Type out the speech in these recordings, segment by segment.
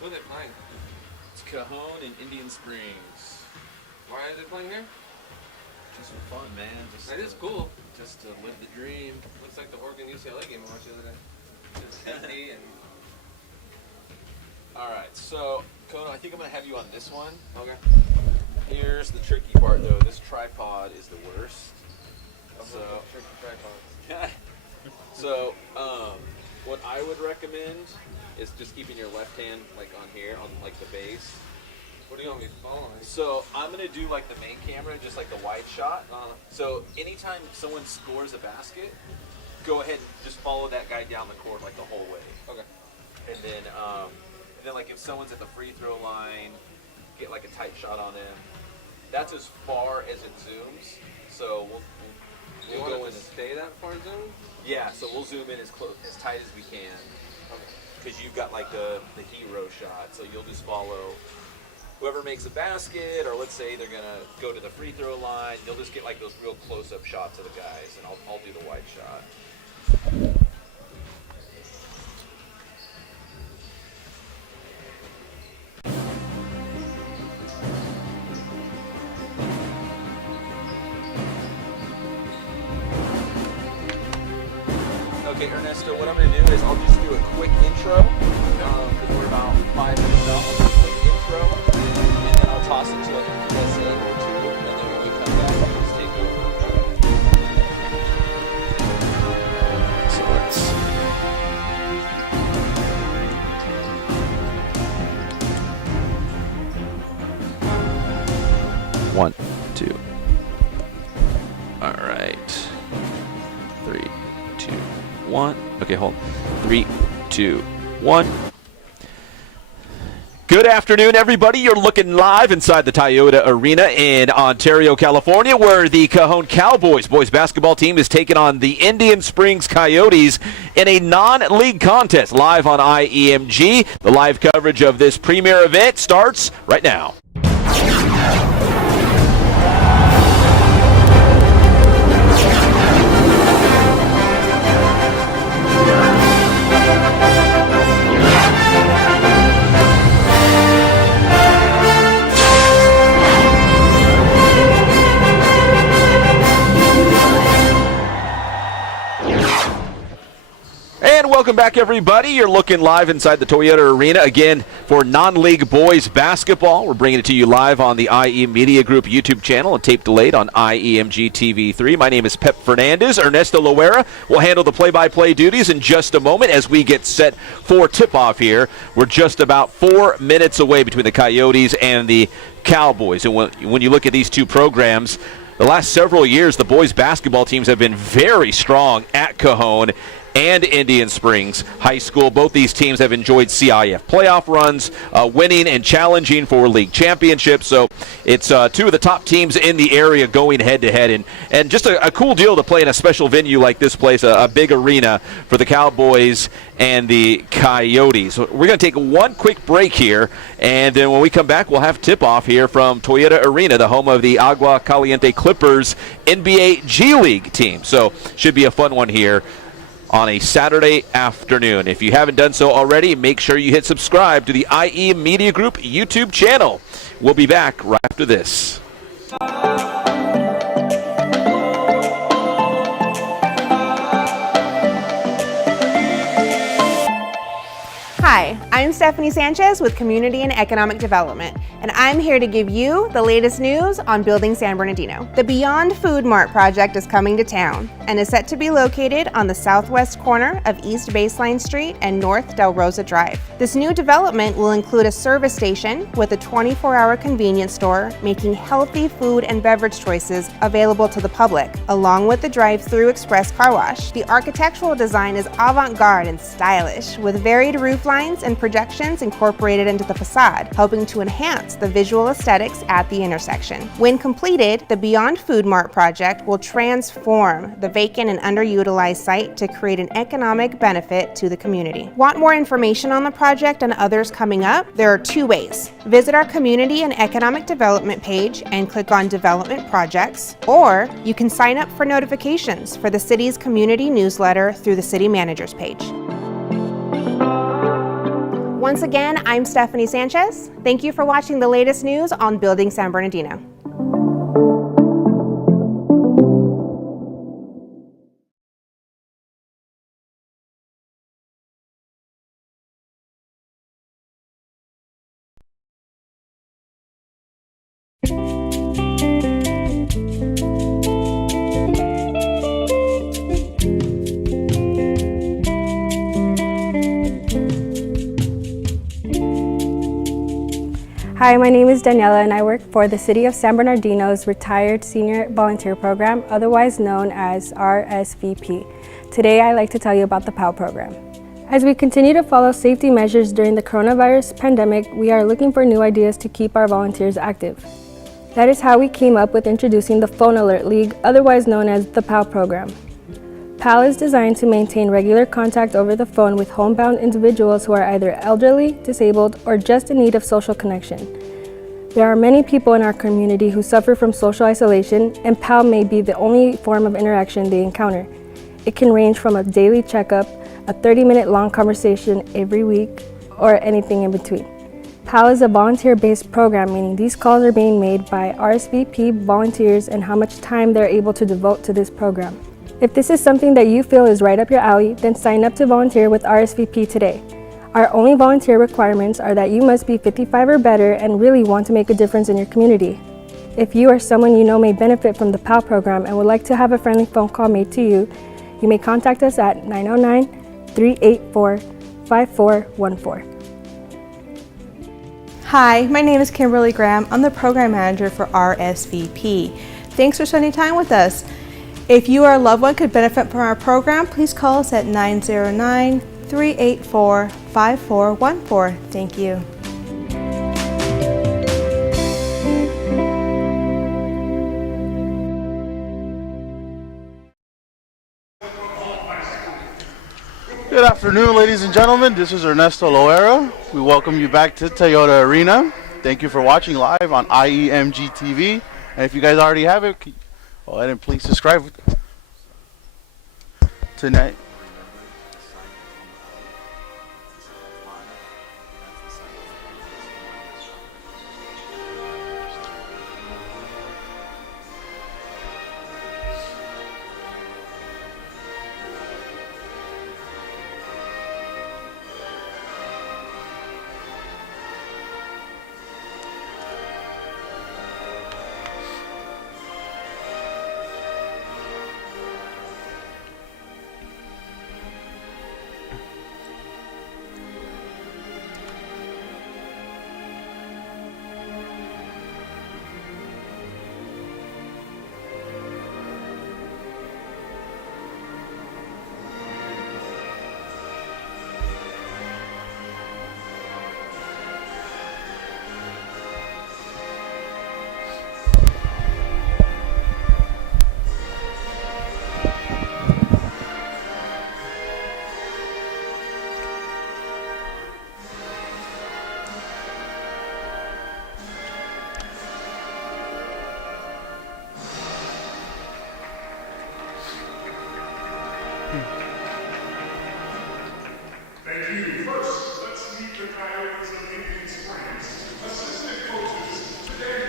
Who are they playing? It's Cajon and Indian Springs. Why are they playing here? Just for fun, man. That is cool. Just to live the dream. Looks like the Oregon UCLA game I watched the other day. Just empty and. All right, so Kono, I think I'm gonna have you on this one. Okay. Here's the tricky part, though. This tripod is the worst. So, tricky tripods. so what I would recommend is just keeping your left hand like on here, on like the base. What do you want me following? So I'm gonna do like the main camera, just like the wide shot. So anytime someone scores a basket, go ahead and just follow that guy down the court like the whole way. Okay. And then like if someone's at the free throw line, get like a tight shot on him. That's as far as it zooms. So we'll go go in in. to stay that far zoom? Yeah, so we'll zoom in as tight as we can. Because you've got like the hero shot, so you'll just follow whoever makes a basket, or let's say they're gonna go to the free throw line. You'll just get like those real close-up shots of the guys, and I'll do the wide shot. Okay, Ernesto, what I'm going to do is I'll just do a quick intro, because we're about 5 minutes out. I'll do a quick intro, and then I'll toss it to like a PSA or two, and then when we come back, I'll just take over. So let's... One, two. All right. 3, 2, 1. Okay, hold. 3, 2, 1. Good afternoon, everybody. You're looking live inside the Toyota Arena in Ontario, California, where the Cajon Cowboys boys basketball team is taking on the Indian Springs Coyotes in a non-league contest live on IEMG. The live coverage of this premier event starts right now. And welcome back, everybody. You're looking live inside the Toyota Arena again for non-league boys basketball. We're bringing it to you live on the IE Media Group YouTube channel and tape delayed on IEMG TV3. My name is Pep Fernandez. Ernesto Loera will handle the play-by-play duties in just a moment as we get set for tip-off here. We're just about 4 minutes away between the Coyotes and the Cowboys. And when you look at these two programs, the last several years, the boys basketball teams have been very strong at Cajon and Indian Springs High School. Both these teams have enjoyed CIF playoff runs, winning and challenging for league championships. So it's two of the top teams in the area going head-to-head. And just a cool deal to play in a special venue like this place, a big arena for the Cowboys and the Coyotes. So we're going to take one quick break here, and then when we come back, we'll have tip-off here from Toyota Arena, the home of the Agua Caliente Clippers NBA G League team. So should be a fun one here on a Saturday afternoon. If you haven't done so already, make sure you hit subscribe to the IE Media Group YouTube channel. We'll be back right after this. Hi, I'm Stephanie Sanchez with Community and Economic Development, and I'm here to give you the latest news on building San Bernardino. The Beyond Food Mart project is coming to town and is set to be located on the southwest corner of East Baseline Street and North Del Rosa Drive. This new development will include a service station with a 24-hour convenience store, making healthy food and beverage choices available to the public, along with the drive-through express car wash. The architectural design is avant-garde and stylish, with varied roof lines and projections incorporated into the facade, helping to enhance the visual aesthetics at the intersection. When completed, the Beyond Food Mart project will transform the vacant and underutilized site to create an economic benefit to the community. Want more information on the project and others coming up? There are two ways. Visit our Community and Economic Development page and click on Development Projects, or you can sign up for notifications for the city's community newsletter through the City Manager's page. Once again, I'm Stephanie Sanchez. Thank you for watching the latest news on Building San Bernardino. Hi, my name is Daniela and I work for the City of San Bernardino's Retired Senior Volunteer Program, otherwise known as RSVP. Today I'd like to tell you about the PAL program. As we continue to follow safety measures during the coronavirus pandemic, we are looking for new ideas to keep our volunteers active. That is how we came up with introducing the Phone Alert League, otherwise known as the PAL program. PAL is designed to maintain regular contact over the phone with homebound individuals who are either elderly, disabled, or just in need of social connection. There are many people in our community who suffer from social isolation, and PAL may be the only form of interaction they encounter. It can range from a daily checkup, a 30-minute long conversation every week, or anything in between. PAL is a volunteer-based program, meaning these calls are being made by RSVP volunteers and how much time they're able to devote to this program. If this is something that you feel is right up your alley, then sign up to volunteer with RSVP today. Our only volunteer requirements are that you must be 55 or better and really want to make a difference in your community. If you or someone you know may benefit from the PAL program and would like to have a friendly phone call made to you, you may contact us at 909-384-5414. Hi, my name is Kimberly Graham. I'm the program manager for RSVP. Thanks for spending time with us. If you or a loved one could benefit from our program, please call us at 909-384-5414. Thank you. Good afternoon, ladies and gentlemen. This is Ernesto Loera. We welcome you back to Toyota Arena. Thank you for watching live on IEMG TV. And if you guys already have it, go ahead and please subscribe tonight.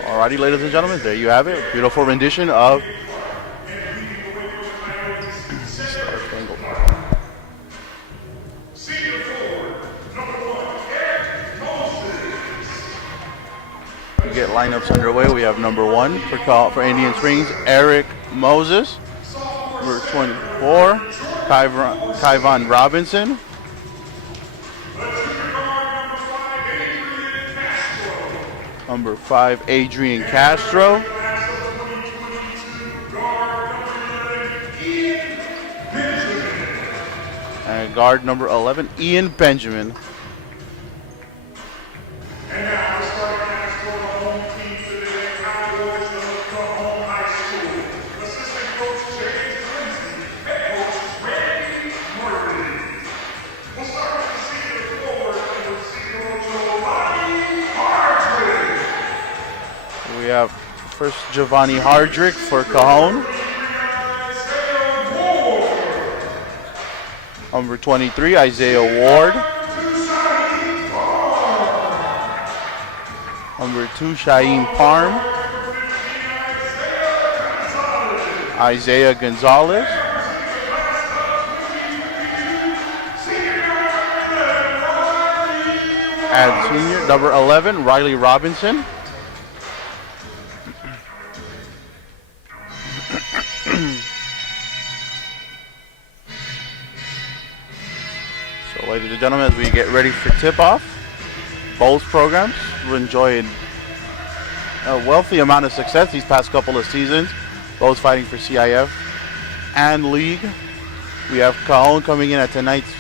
Alrighty, ladies and gentlemen, there you have it. Beautiful rendition of Star Spangled. We get lineups underway. We have number 1 for Indian Springs, Eric Moses. Number 24, Kyvon Robinson. Number 5, Adrian Castro. And guard number 11, Ian Benjamin. We have first Giovanni Hardrick for Cajon. Number 23, Isaiah Ward. Number 2, Shaim Parm. Isaiah Gonzalez. And senior, number 11, Riley Robinson. So, ladies and gentlemen, as we get ready for tip-off, both programs will enjoy a wealthy amount of success these past couple of seasons, both fighting for CIF and league. We have Cajon coming in at tonight's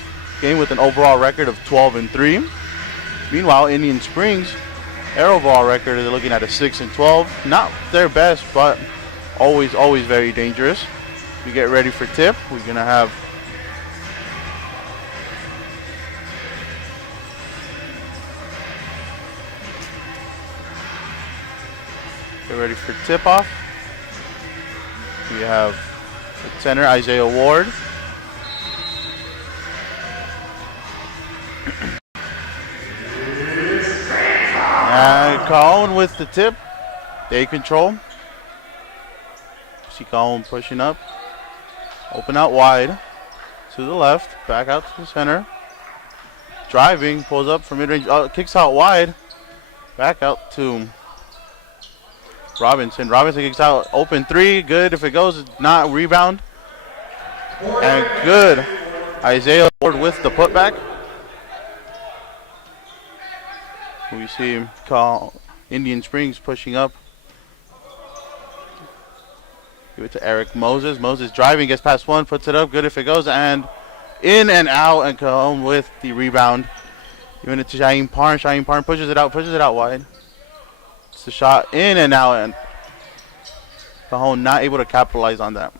game with an overall record of 12-3. Meanwhile, Indian Springs, their overall record, they're looking at a 6-12. Not their best, but always very dangerous. We get ready for tip. We're gonna have get ready for tip off. We have the center Isaiah Ward. And Cajon with the tip. They control. See Cajon pushing up. Open out wide to the left. Back out to the center. Driving. Pulls up from mid-range. Kicks out wide. Back out to Robinson. Robinson kicks out. Open 3. Good. If it goes, not rebound. And good. Isaiah Ward with the putback. We see him call Indian Springs pushing up. Give it to Eric Moses. Moses driving, gets past one, puts it up. Good if it goes, and in and out, and Cajon with the rebound. Giving it to Shaim Parn. Shaim Parn pushes it out wide. It's the shot in and out, and Cajon not able to capitalize on that.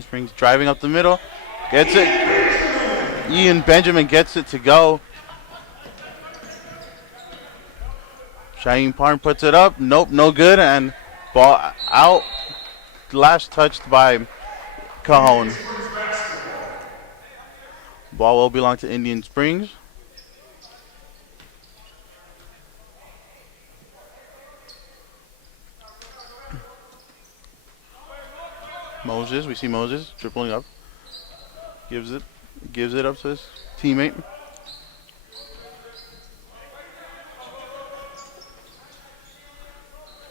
Springs driving up the middle, gets it. Ian Benjamin gets it to go. Shaim Parn puts it up. Nope, no good. And ball out. Last touched by Cajon. Ball will belong to Indian Springs. Moses, we see Moses dribbling up. Gives it up to his teammate.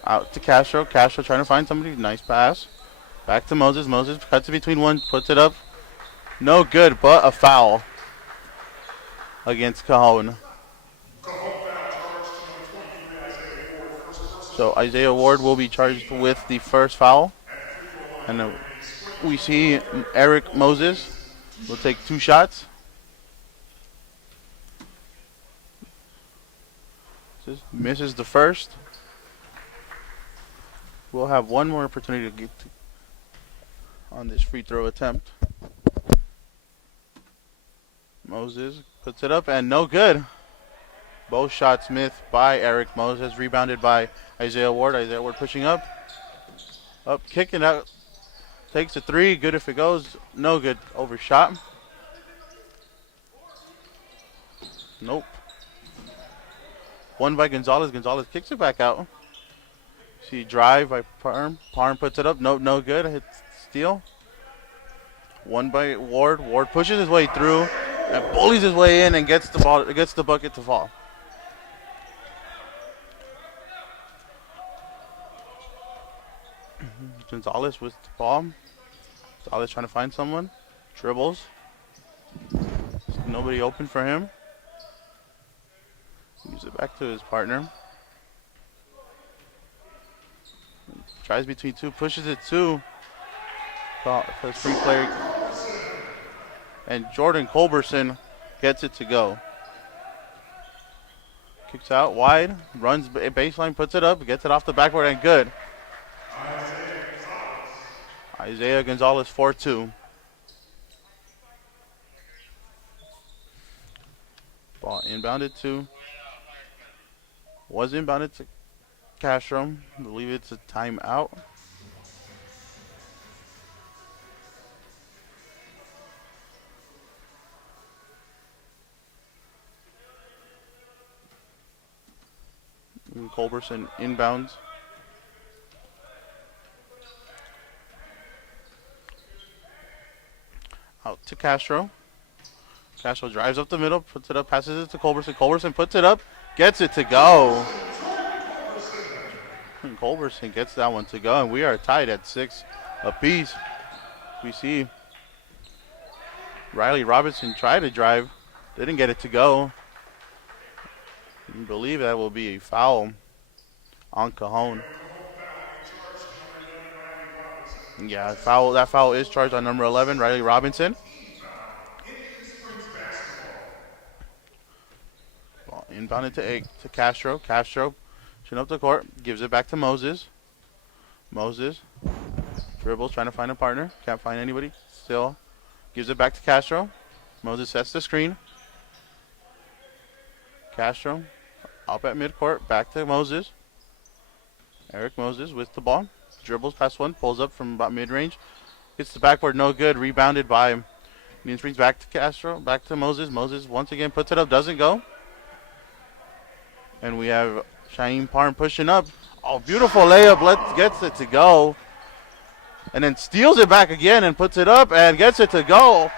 Out to Castro. Castro trying to find somebody. Nice pass. Back to Moses. Moses cuts it between one. Puts it up. No good, but a foul against Cajon. So Isaiah Ward will be charged with the first foul. And we see Eric Moses will take 2 shots. Misses the first. We'll have one more opportunity to get on this free throw attempt. Moses puts it up and no good. Both shots missed by Eric Moses, rebounded by Isaiah Ward. Isaiah Ward pushing up. Up, kicking out. Takes a 3, good if it goes. No good, overshot. Nope. One by Gonzalez. Gonzalez kicks it back out. See drive by Parm. Parm puts it up. Nope, no good. Hits steal. One by Ward. Ward pushes his way through and bullies his way in and gets the ball. Gets the bucket to fall. Gonzalez with the ball. Gonzalez trying to find someone. Dribbles. Nobody open for him. Gives it back to his partner. Tries between 2, pushes it 2. For his free player. And Jordan Culberson gets it to go. Kicks out wide. Runs baseline, puts it up, gets it off the backboard, and good. Isaiah Gonzalez 4-2. Ball inbounded to. Was inbounded to Castro. I believe it's a timeout. And Culberson inbounds. Out to Castro. Castro drives up the middle, puts it up, passes it to Culberson. Culberson puts it up, gets it to go. And Culberson gets that one to go, and we are tied at 6 apiece. We see Riley Robinson try to drive, didn't get it to go. I believe that will be a foul on Cajon. Yeah, that foul is charged on number 11, Riley Robinson. Ball inbounded to Castro. Castro shooting up the court, gives it back to Moses. Moses dribbles, trying to find a partner. Can't find anybody. Still gives it back to Castro. Moses sets the screen. Castro up at midcourt, back to Moses. Eric Moses with the ball. Dribbles past one, pulls up from about mid-range. Hits the backboard, no good. Rebounded by Indian Springs, back to Castro, back to Moses. Moses once again puts it up, doesn't go. And we have Shaheem Parham pushing up. Oh, beautiful layup, gets it to go. And then steals it back again and puts it up and gets it to go.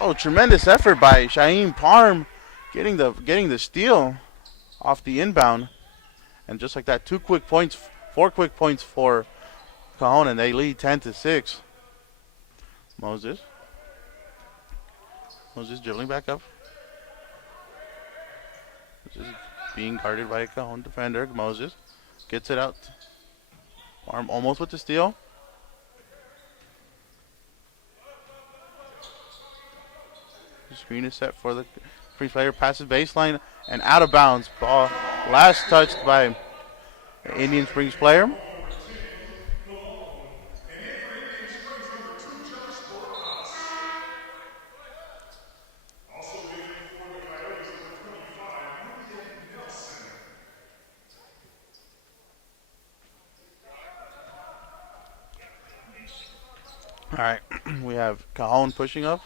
Oh, tremendous effort by Shaheem Parham getting the steal off the inbound. And just like that, 4 quick points for Cajon, and they lead 10-6. Moses dribbling back up. This is being guarded by a Cajon defender. Moses gets it out. Parham almost with the steal. The screen is set for the free player. Passes baseline and out of bounds. Ball last touched by the Indian Springs player. All right, we have Cajon pushing up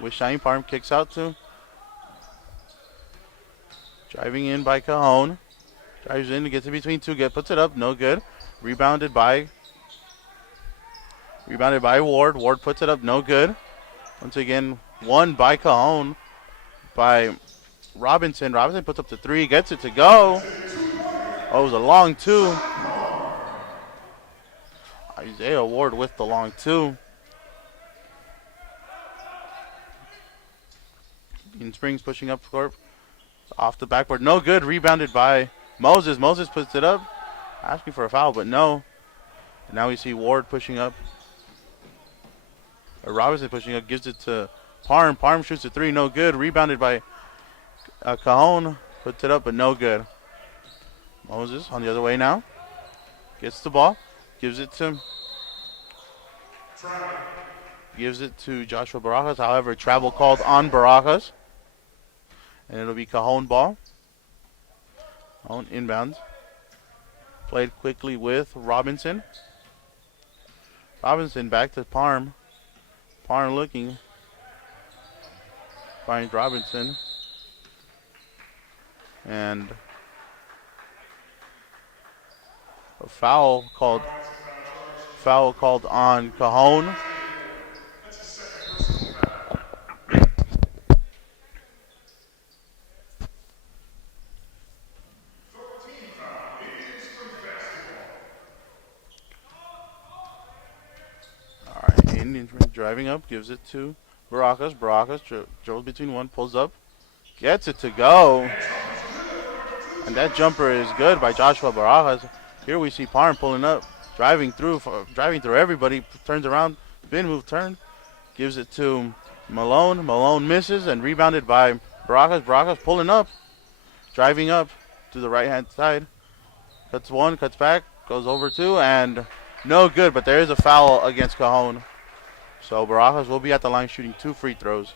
with Shaheem Parham, kicks out to. Driving in by Cajon. Drives in to get to between two, puts it up, no good. Rebounded by Ward. Ward puts it up, no good. Once again, won by Cajon by Robinson. Robinson puts up the three, gets it to go. Oh, it was a long two. Isaiah Ward with the long two. In Springs pushing up court. Off the backboard. No good. Rebounded by Moses. Moses puts it up. Asking for a foul, but no. And now we see Ward pushing up. Or Robinson pushing up. Gives it to Parham. Parham shoots a three. No good. Rebounded by Cajon. Puts it up, but no good. Moses on the other way now. Gets the ball. Gives it to Joshua Barajas. However, travel called on Barajas. And it'll be Cajon ball. On inbounds. Played quickly with Robinson. Robinson back to Parham. Parham looking. Finds Robinson. And a foul called on Cajon. Alright, Indians driving up, gives it to Barajas. Barajas dribbles between one, pulls up, gets it to go. And that jumper is good by Joshua Barajas. Here we see Parham pulling up, driving through everybody, turns around, spin move, turn, gives it to Malone. Malone misses and rebounded by Barajas. Barajas pulling up, driving up to the right-hand side. Cuts one, cuts back, goes over two, and no good, but there is a foul against Cajon. So Barajas will be at the line shooting 2 free throws.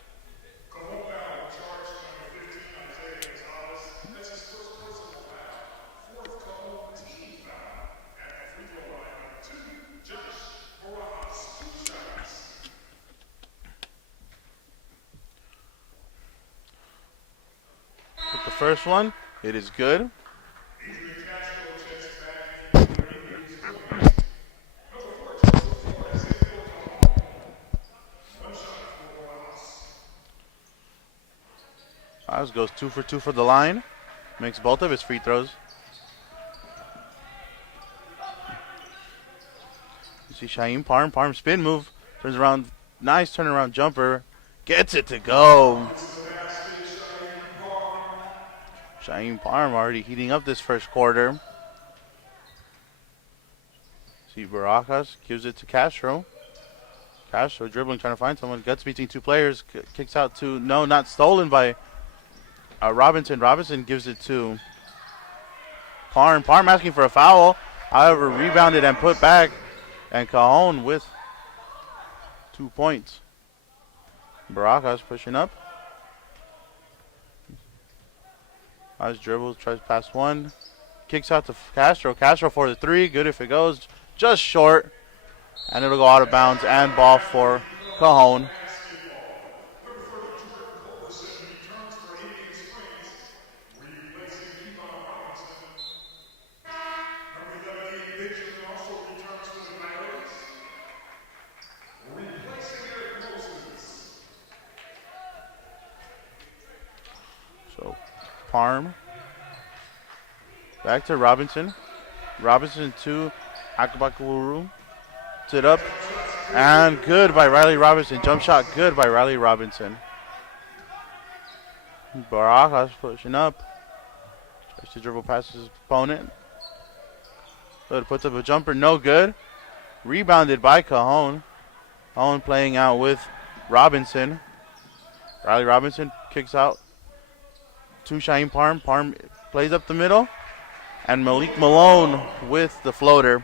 With the first one, it is good. Barajas goes 2 for 2 for the line. Makes both of his free throws. You see Shaheem Parm. Parm spin move. Turns around. Nice turnaround jumper. Gets it to go. Shaheem Parm already heating up this first quarter. See Barajas gives it to Castro. Castro dribbling, trying to find someone. Gets between two players. Kicks out to, no, not stolen by Robinson. Robinson gives it to Parm. Parm asking for a foul. However, rebounded and put back. And Cajon with 2 points. Barajas pushing up. Nice dribble, tries past one. Kicks out to Castro. Castro for the three. Good if it goes. Just short. And it'll go out of bounds and ball for Cajon. So Parm. Back to Robinson. Robinson to Akbakuru. It up. And good by Riley Robinson. Jump shot good by Riley Robinson. Barajas pushing up. Tries to dribble past his opponent. But puts up a jumper. No good. Rebounded by Cajon. Cajon playing out with Robinson. Riley Robinson kicks out to Shaheem Parm. Parm plays up the middle. And Malik Malone with the floater.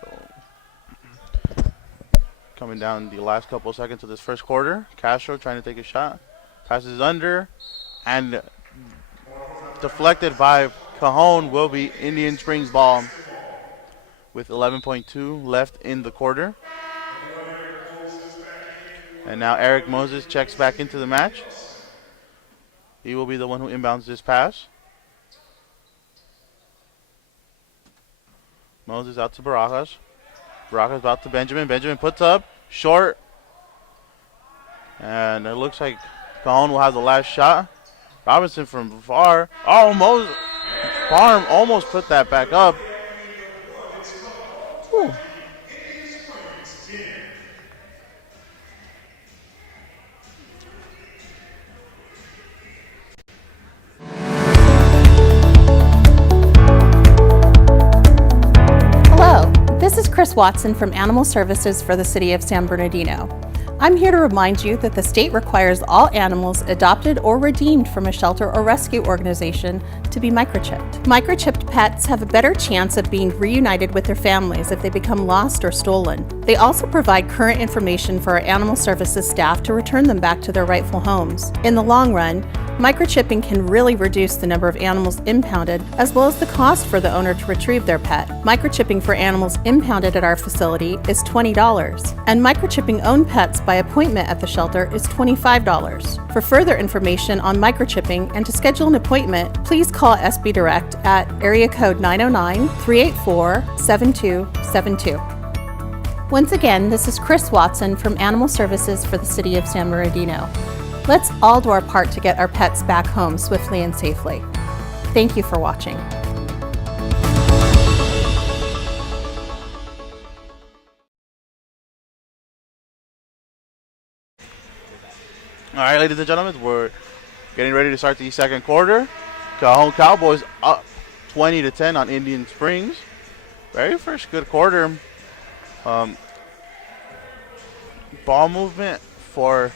So, coming down the last couple of seconds of this first quarter. Castro trying to take a shot. Passes under. And deflected by Cajon will be Indian Springs ball with 11.2 left in the quarter. And now Eric Moses checks back into the match. He will be the one who inbounds this pass. Moses out to Barajas. Barajas out to Benjamin. Benjamin puts up. Short. And it looks like Cajon will have the last shot. Robinson from far. Almost. Parm almost put that back up. Whew. This is Chris Watson from Animal Services for the City of San Bernardino. I'm here to remind you that the state requires all animals adopted or redeemed from a shelter or rescue organization to be microchipped. Microchipped pets have a better chance of being reunited with their families if they become lost or stolen. They also provide current information for our Animal Services staff to return them back to their rightful homes. In the long run, microchipping can really reduce the number of animals impounded as well as the cost for the owner to retrieve their pet. Microchipping for animals impounded at our facility is $20, and microchipping owned pets by appointment at the shelter is $25. For further information on microchipping and to schedule an appointment, please call SB Direct at area code 909-384-7272. Once again, this is Chris Watson from Animal Services for the City of San Bernardino. Let's all do our part to get our pets back home swiftly and safely. Thank you for watching. All right, ladies and gentlemen, we're getting ready to start the second quarter. Cajon Cowboys up 20-10 on Indian Springs. Very first good quarter. Ball movement for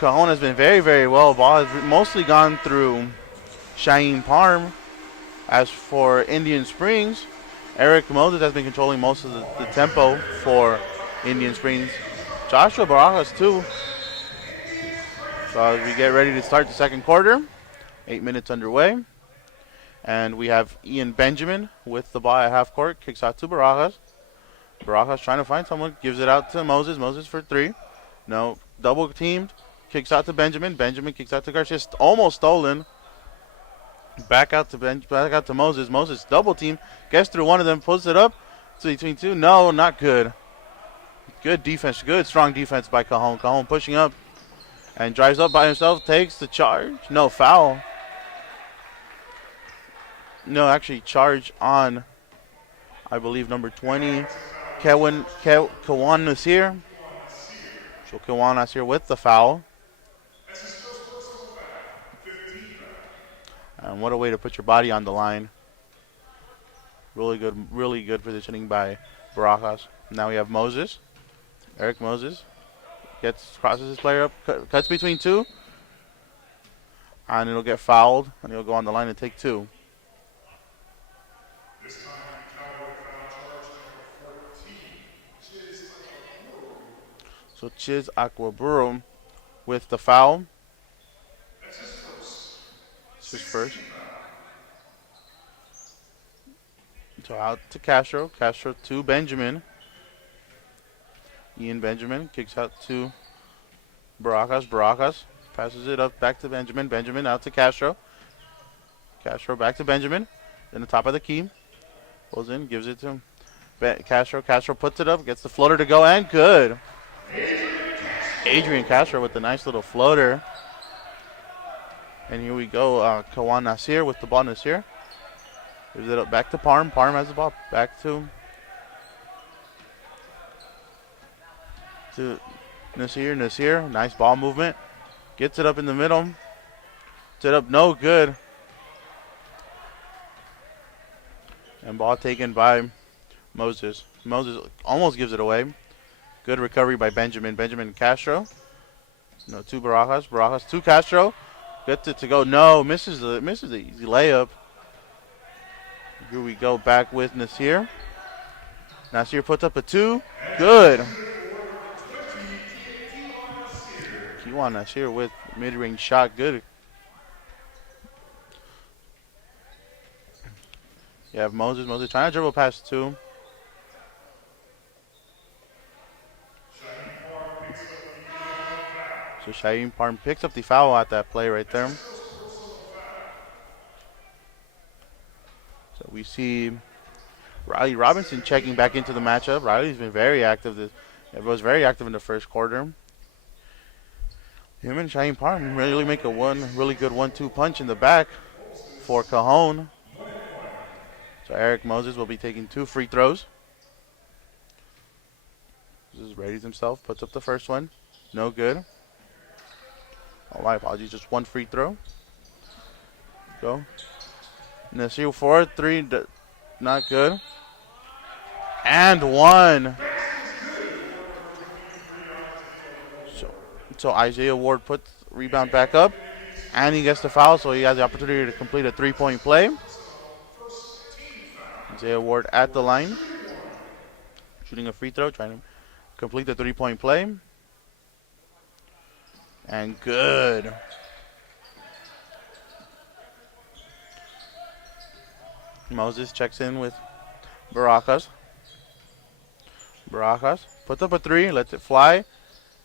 Cajon has been very, very well. Ball has mostly gone through Shaheem Parm. As for Indian Springs, Eric Moses has been controlling most of the tempo for Indian Springs. Joshua Barajas too. So as we get ready to start the second quarter, 8 minutes underway. And we have Ian Benjamin with the ball at half court. Kicks out to Barajas. Barajas trying to find someone. Gives it out to Moses. Moses for three. No. Double teamed. Kicks out to Benjamin. Benjamin kicks out to Garcia. Almost stolen. Back out to Moses. Moses double team. Gets through one of them. Pulls it up. To between two. No, not good. Good defense, good strong defense by Cajon. Cajon pushing up and drives up by himself, takes the charge. No, foul. No, actually charge on, I believe, number 20, Kawan Nasir. So Kawan Nasir with the foul. And what a way to put your body on the line. Really good positioning by Barajas. Now we have Moses. Eric Moses crosses his player up, cuts between two. And it'll get fouled, and he'll go on the line and take two. So Chiz Aquaburu with the foul. It's his first. So out to Castro. Castro to Benjamin. Ian Benjamin kicks out to Barajas. Barajas passes it up back to Benjamin. Benjamin out to Castro. Castro back to Benjamin. In the top of the key. Pulls in, gives it to him. Castro. Castro puts it up, gets the floater to go, and good. Adrian Castro with the nice little floater. And here we go. Kawan Nasir with the ball. Nasir gives it up back to Parm. Parm has the ball. Back to Nasir. Nasir, nice ball movement. Gets it up in the middle. Gets it up, no good. And ball taken by Moses. Moses almost gives it away. Good recovery by Benjamin. Benjamin Castro. No, to Barajas. Barajas to Castro. Gets it to go. No, misses the easy layup. Here we go back with Nasir. Nasir puts up a two. Good. Kiwan Nasir with mid-range shot. Good. You have Moses. Moses trying to dribble past two. So Shaheem Parm picks up the foul at that play right there. So we see Riley Robinson checking back into the matchup. Riley's been very active. Was very active in the first quarter. Him and Shaheem Parm really make a really good 1-2 punch in the back for Cajon. So Eric Moses will be taking 2 free throws. Just readies himself, puts up the first one. No good. Oh, my apologies, just 1 free throw. Go. Nasir 4, 3, not good. And 1. So Isaiah Ward puts rebound back up, and he gets the foul, so he has the opportunity to complete a 3-point play. Isaiah Ward at the line, shooting a free throw, trying to complete the 3-point play. And good. Moses checks in with Barajas. Barajas puts up a 3, lets it fly.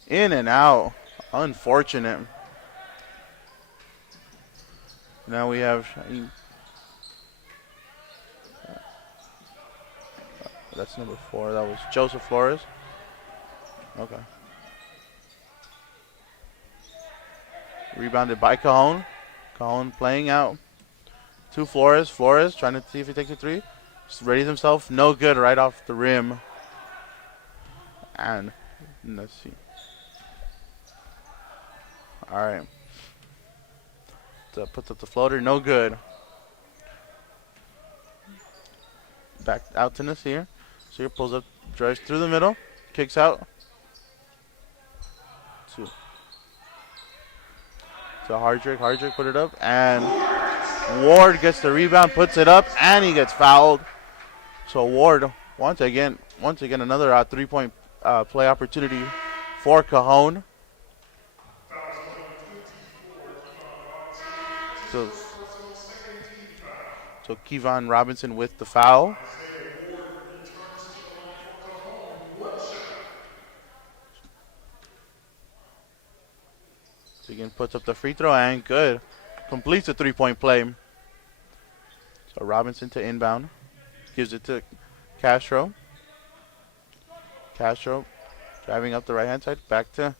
In and out. Unfortunate. Now we have Shaheem. That's number 4. That was Joseph Flores. Okay. Rebounded by Cajon. Cajon playing out to Flores. Flores trying to see if he takes a 3. Just readies himself. No good, right off the rim. And let's see. All right. So puts up the floater. No good. Back out to Nasir. Nasir pulls up, drives through the middle, kicks out. To Hardrick. Hardrick put it up, and Ward gets the rebound, puts it up, and he gets fouled. So Ward, once again, another 3-point play opportunity for Cajon. So Kevon Robinson with the foul. So again, puts up the free throw, and good. Completes a 3-point play. So Robinson to inbound. Gives it to Castro. Castro Driving up the right-hand side. Back to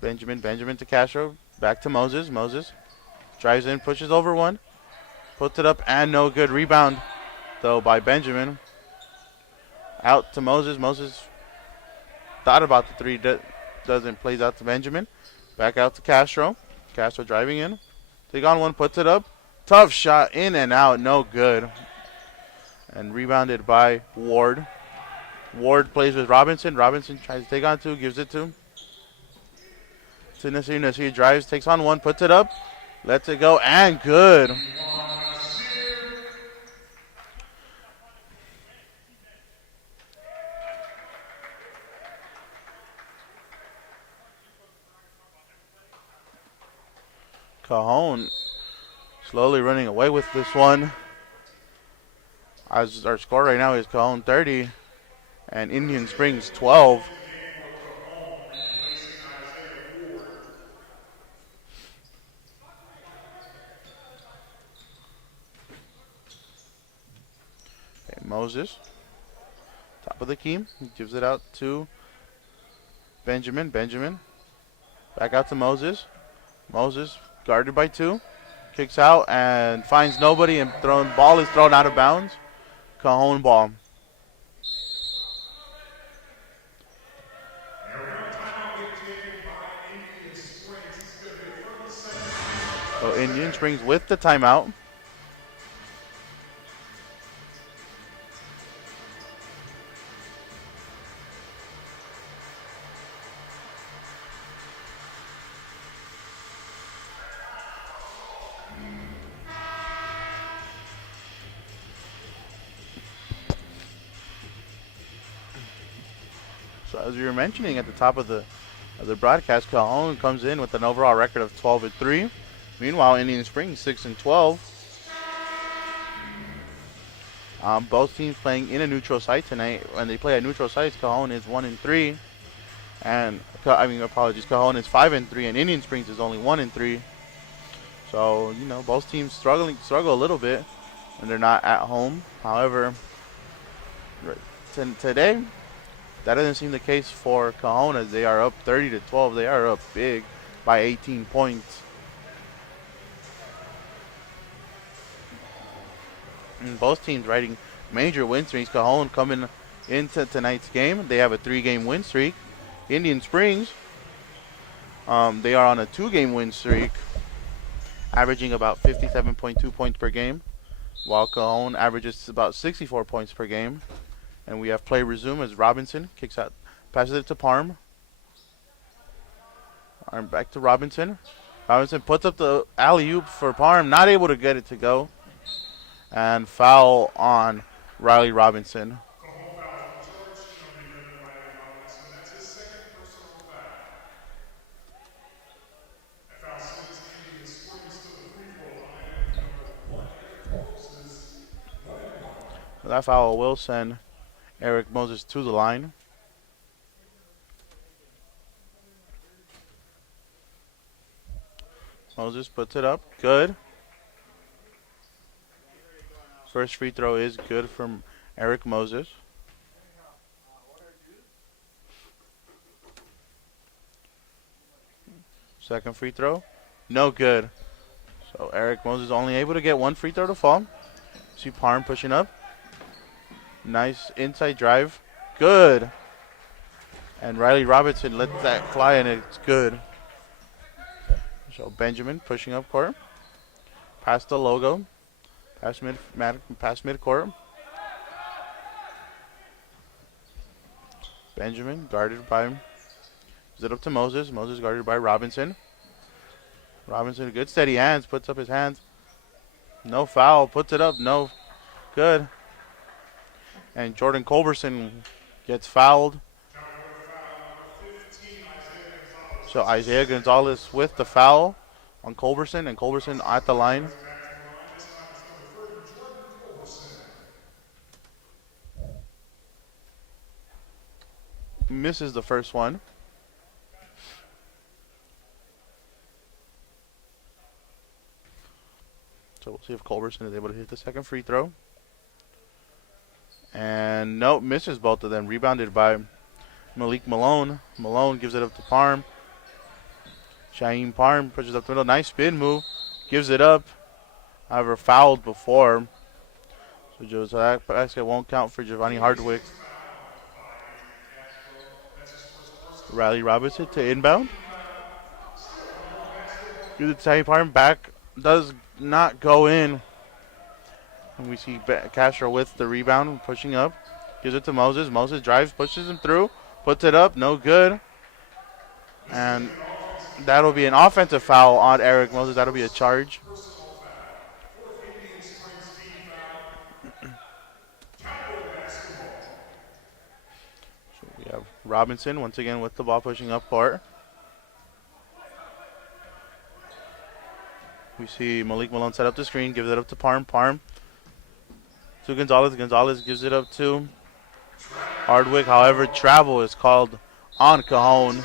Benjamin. Benjamin to Castro. Back to Moses. Moses drives in, pushes over one. Puts it up and no good. Rebound, though, by Benjamin. Out to Moses. Moses thought about the three. Doesn't. Plays out to Benjamin. Back out to Castro. Castro driving in. Take on one. Puts it up. Tough shot. In and out. No good. And rebounded by Ward. Ward plays with Robinson. Robinson tries to take on two. Gives it to Nasir. Nasir drives. Takes on one. Puts it up. Lets it go. And good. Cajon slowly running away with this one. As our score right now is Cajon 30 and Indian Springs 12. Okay, Moses, top of the key, gives it out to Benjamin. Benjamin, back out to Moses. Moses guarded by two, kicks out and finds nobody, and ball is thrown out of bounds. Cajon ball. So Indian Springs with the timeout. So as we were mentioning at the top of the broadcast, Cajon comes in with an overall record of 12-3. Meanwhile, Indian Springs 6-12. Both teams playing in a neutral site tonight. When they play at neutral sites, Cajon is 1-3, and Cajon is 5-3, and Indian Springs is only 1-3. So both teams struggle a little bit when they're not at home. However, today, that doesn't seem the case for Cajon, as they are up 30-12. They are up big by 18 points. And both teams riding major win streaks. Cajon coming into tonight's game, they have a 3-game win streak. Indian Springs, they are on a 2-game win streak, averaging about 57.2 points per game, while Cajon averages about 64 points per game. And we have play resume as Robinson kicks out, passes it to Parm. Parm back to Robinson. Robinson puts up the alley-oop for Parm, not able to get it to go. And foul on Riley Robinson. So that foul will send Eric Moses to the line. Moses puts it up. Good. First free throw is good from Eric Moses. Second free throw, no good. So Eric Moses only able to get one free throw to fall. See Parm pushing up. Nice inside drive. Good. And Riley Robinson lets that fly, and it's good. So Benjamin pushing up court. Past the logo. Past midcourt. Benjamin guarded by him. Gives it up to Moses. Moses guarded by Robinson. Robinson, good steady hands. Puts up his hands. No foul. Puts it up. No. Good. And Jordan Culberson gets fouled. So Isaiah Gonzalez with the foul on Culberson, and Culberson at the line. Misses the first one. So we'll see if Culberson is able to hit the second free throw. And nope, misses both of them. Rebounded by Malik Malone. Malone gives it up to Parham. Shaheem Parham pushes up the middle. Nice spin move. Gives it up. However, fouled before. So that basket won't count for Giovanni Hardwick. Riley Robinson to inbound. Gives it to Shaheem Parham. Back does not go in. And we see Castro with the rebound, pushing up. Gives it to Moses. Moses drives, pushes him through. Puts it up. No good. And that'll be an offensive foul on Eric Moses. That'll be a charge. So we have Robinson once again with the ball, pushing up court. We see Malik Malone set up the screen, gives it up to Parham. Parham to Gonzalez. Gonzalez gives it up to Hardwick. However, travel is called on Cajon.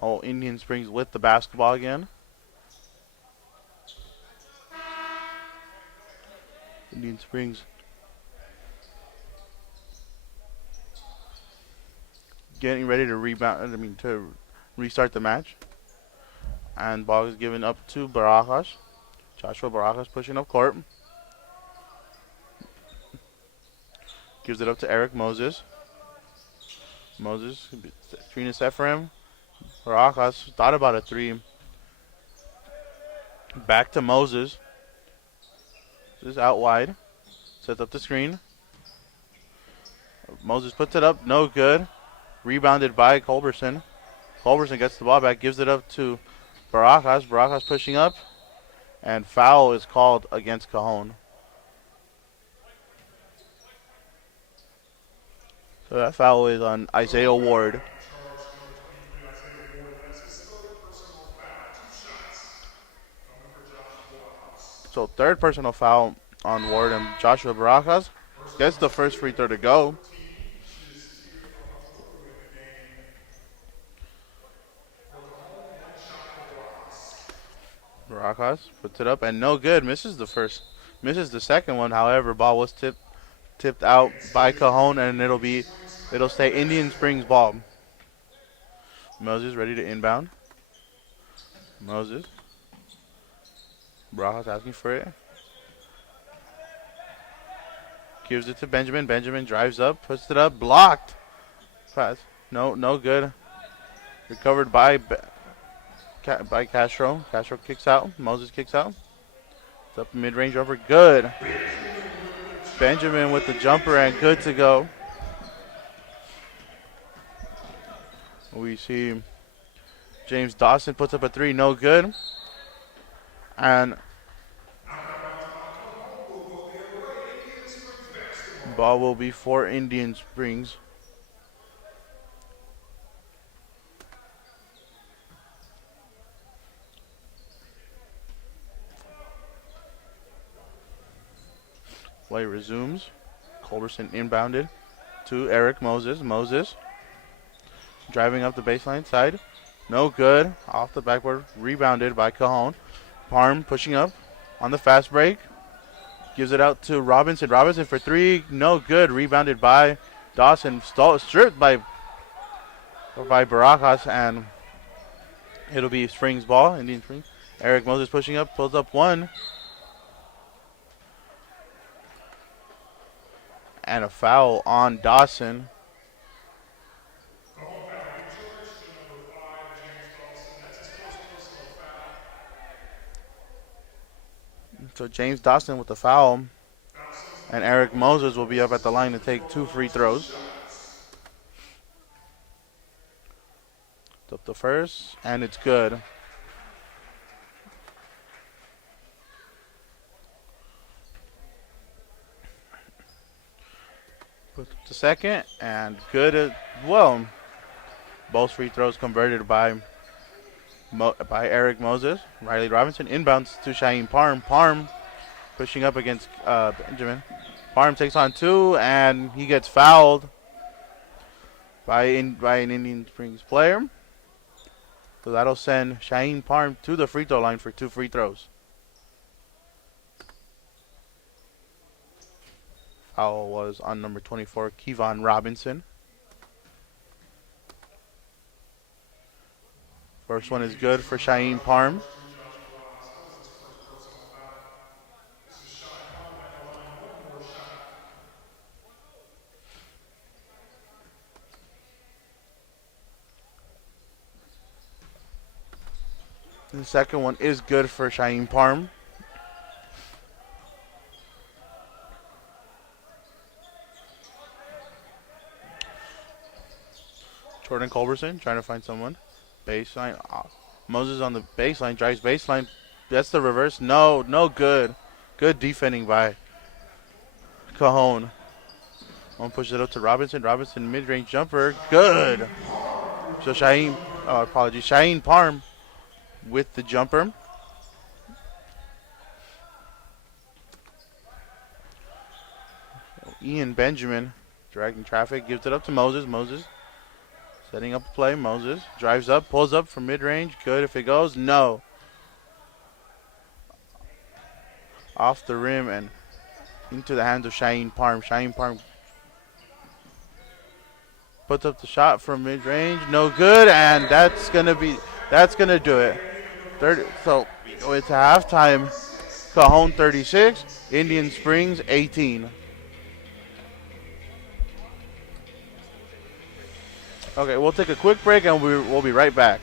Oh, Indian Springs with the basketball again. Indian Springs getting ready to rebound. To restart the match. And ball is given up to Barajas. Joshua Barajas pushing up court. Gives it up to Eric Moses. Moses, screen is set for him. Barajas thought about a three. Back to Moses. This is out wide. Sets up the screen. Moses puts it up. No good. Rebounded by Culberson. Culberson gets the ball back. Gives it up to Barajas. Barajas pushing up. And foul is called against Cajon. So that foul is on Isaiah Ward. So third personal foul on Ward, and Joshua Barajas gets the first free throw to go. Barajas puts it up and no good. Misses the second one. However, ball was tipped out by Cajon, and it'll stay Indian Springs ball. Moses ready to inbound. Moses. Barajas asking for it. Gives it to Benjamin. Benjamin drives up, puts it up, blocked. Pass. No good. Recovered by Castro. Castro kicks out. Moses kicks out. It's up mid-range over. Good. Benjamin with the jumper and good to go. We see James Dawson puts up a three. No good. And ball will be for Indian Springs. Play resumes. Culberson inbounded to Eric Moses. Moses driving up the baseline side. No good. Off the backboard. Rebounded by Cajon. Parham pushing up on the fast break. Gives it out to Robinson. Robinson for three. No good. Rebounded by Dawson. Stripped by Barajas, and it'll be Springs ball. Indian Springs. Eric Moses pushing up. Pulls up one. And a foul on Dawson. So James Dawson with the foul. And Eric Moses will be up at the line to take two free throws. Up the first, and it's good. Put up the second, and good as well. Both free throws converted by Eric Moses. Riley Robinson inbounds to Shaheem Parham. Parham pushing up against Benjamin. Parham takes on two, and he gets fouled by an Indian Springs player. So that'll send Shaheem Parham to the free throw line for two free throws. Foul was on number 24, Kevon Robinson. First one is good for Shaeen Parm. The second one is good for Shaeen Parm. Jordan Culberson trying to find someone. Baseline. Moses on the baseline. Drives baseline. That's the reverse. No good. Good defending by Cajon. One push it up to Robinson. Robinson mid-range jumper. Good. So Shaeen Parm with the jumper. Ian Benjamin dragging traffic. Gives it up to Moses. Moses setting up a play. Moses drives up, pulls up from mid-range. Good if it goes. No. Off the rim and into the hands of Shaeen Parm. Shaeen Parm puts up the shot from mid-range. No good, and that's gonna do it. 30, so it's halftime. Cajon 36, Indian Springs 18. Okay, we'll take a quick break and we'll be right back.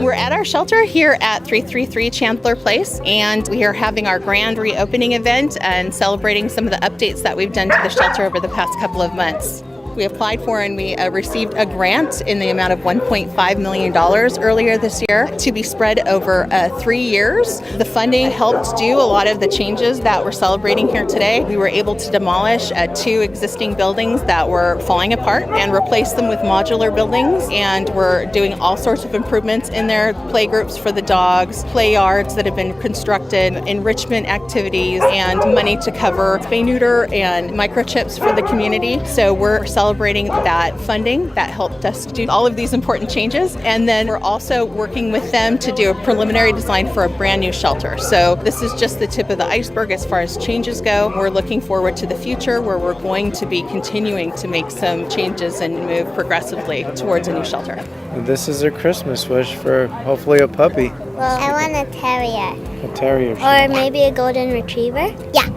We're at our shelter here at 333 Chandler Place, and we are having our grand reopening event and celebrating some of the updates that we've done to the shelter over the past couple of months. We applied for and we received a grant in the amount of $1.5 million earlier this year to be spread over 3 years. The funding helped do a lot of the changes that we're celebrating here today. We were able to demolish 2 existing buildings that were falling apart and replace them with modular buildings, and we're doing all sorts of improvements in there, play groups for the dogs, play yards that have been constructed, enrichment activities, and money to cover spay neuter and microchips for the community. So we're celebrating that funding that helped us do all of these important changes. And then we're also working with them to do a preliminary design for a brand new shelter. So this is just the tip of the iceberg as far as changes go. We're looking forward to the future where we're going to be continuing to make some changes and move progressively towards a new shelter. This is a Christmas wish for hopefully a puppy. Well, I want a terrier. A terrier. Or maybe a golden retriever. Yeah.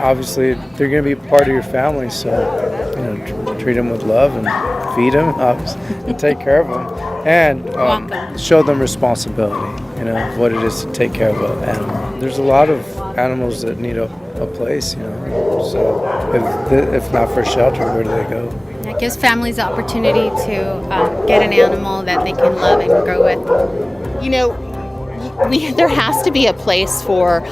Obviously, they're going to be part of your family, so treat them with love and feed them, obviously, and take care of them, and show them responsibility. What it is to take care of an animal. There's a lot of animals that need a place. So if not for shelter, where do they go? It gives families the opportunity to get an animal that they can love and grow with. There has to be a place for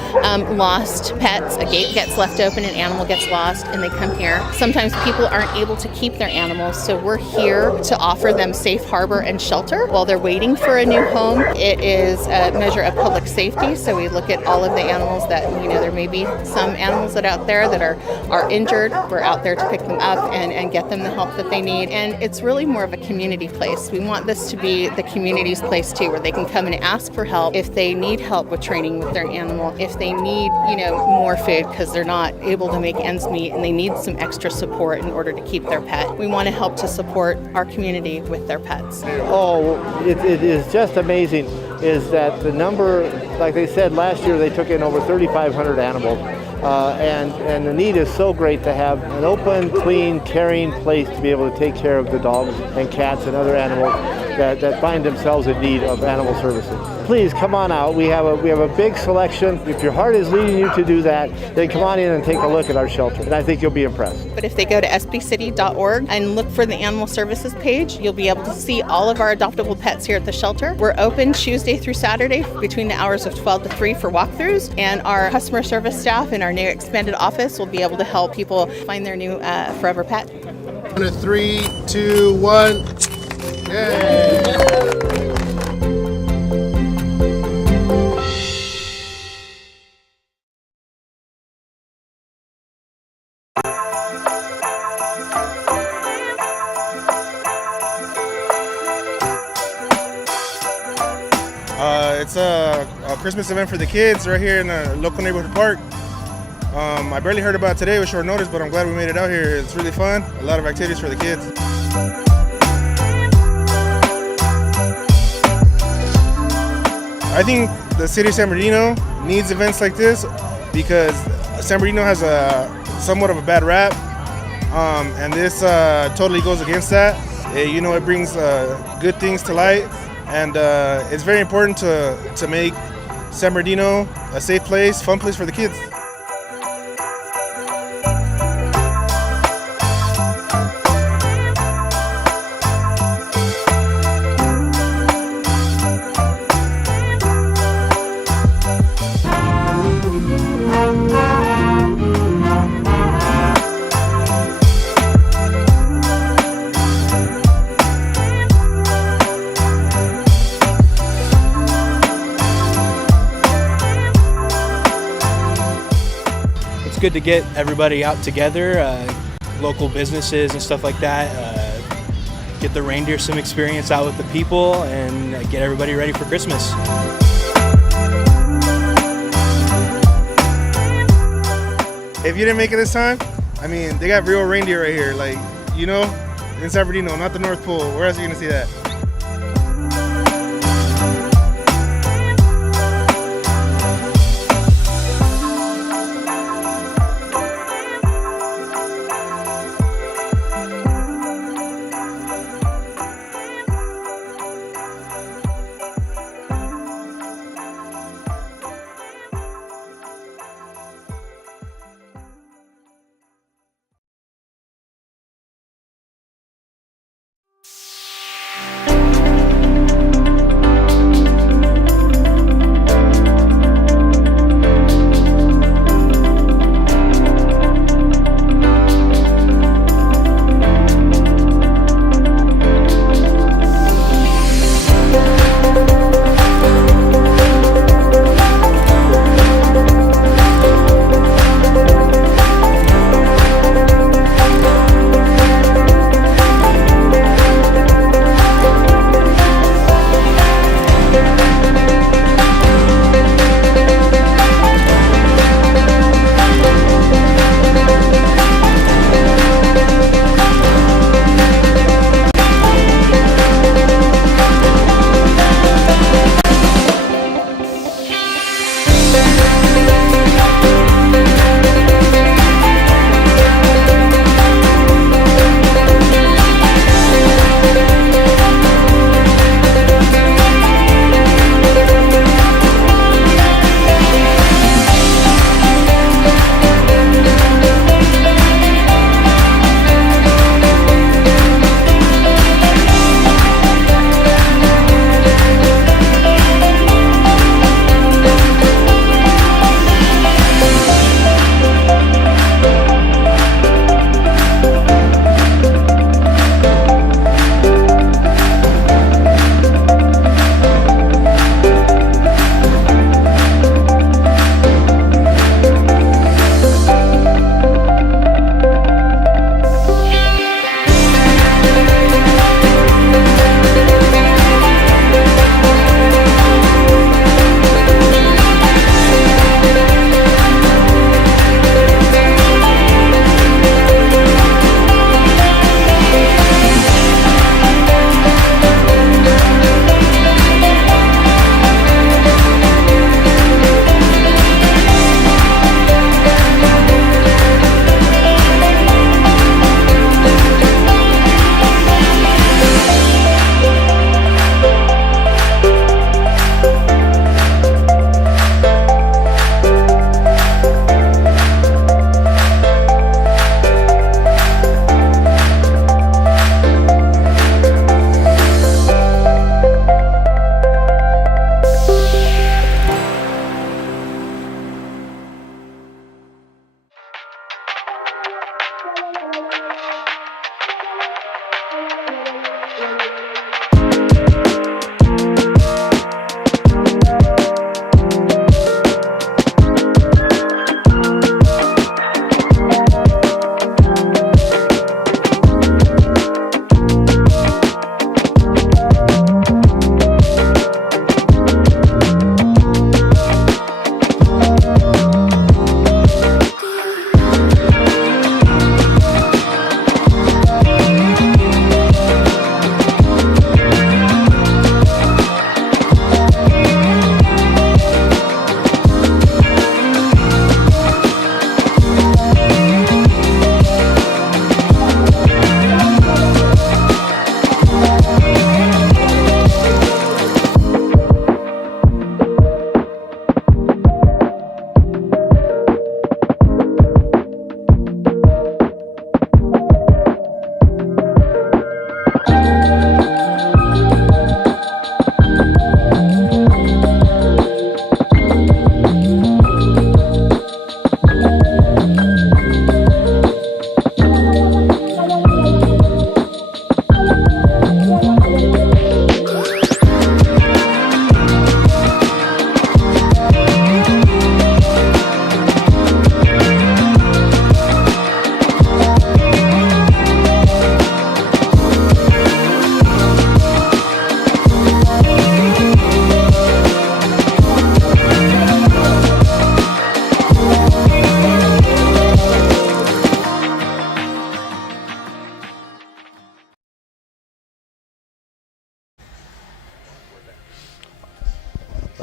lost pets. A gate gets left open, an animal gets lost, and they come here. Sometimes people aren't able to keep their animals, so we're here to offer them safe harbor and shelter while they're waiting for a new home. It is a measure of public safety, so we look at all of the animals that, there may be some animals that out there that are injured. We're out there to pick them up and get them the help that they need. And it's really more of a community place. We want this to be the community's place too, where they can come and ask for help if they need help with training with their animal, if they need, more food because they're not able to make ends meet and they need some extra support in order to keep their pet. We want to help to support our community with their pets. It is just amazing is that the number, like they said last year, they took in over 3,500 animals. And the need is so great to have an open, clean, caring place to be able to take care of the dogs and cats and other animals that find themselves in need of animal services. Please come on out. We have a big selection. If your heart is leading you to do that, then come on in and take a look at our shelter. And I think you'll be impressed. But if they go to sbcity.org and look for the animal services page, you'll be able to see all of our adoptable pets here at the shelter. We're open Tuesday through Saturday between the hours of 12 to 3 for walkthroughs, and our customer service staff in our new expanded office will be able to help people find their new forever pet. 3, 2, 1. Yay! It's a Christmas event for the kids right here in the local neighborhood park. I barely heard about it today with short notice, but I'm glad we made it out here. It's really fun. A lot of activities for the kids. I think the city of San Bernardino needs events like this because San Bernardino has somewhat of a bad rap, and this totally goes against that. It brings good things to light, and it's very important to make San Bernardino a safe place, fun place for the kids. It's good to get everybody out together, local businesses and stuff like that, get the reindeer sim experience out with the people, and get everybody ready for Christmas. If you didn't make it this time, I mean, they got real reindeer right here, like, in San Bernardino, not the North Pole. Where else are you gonna see that?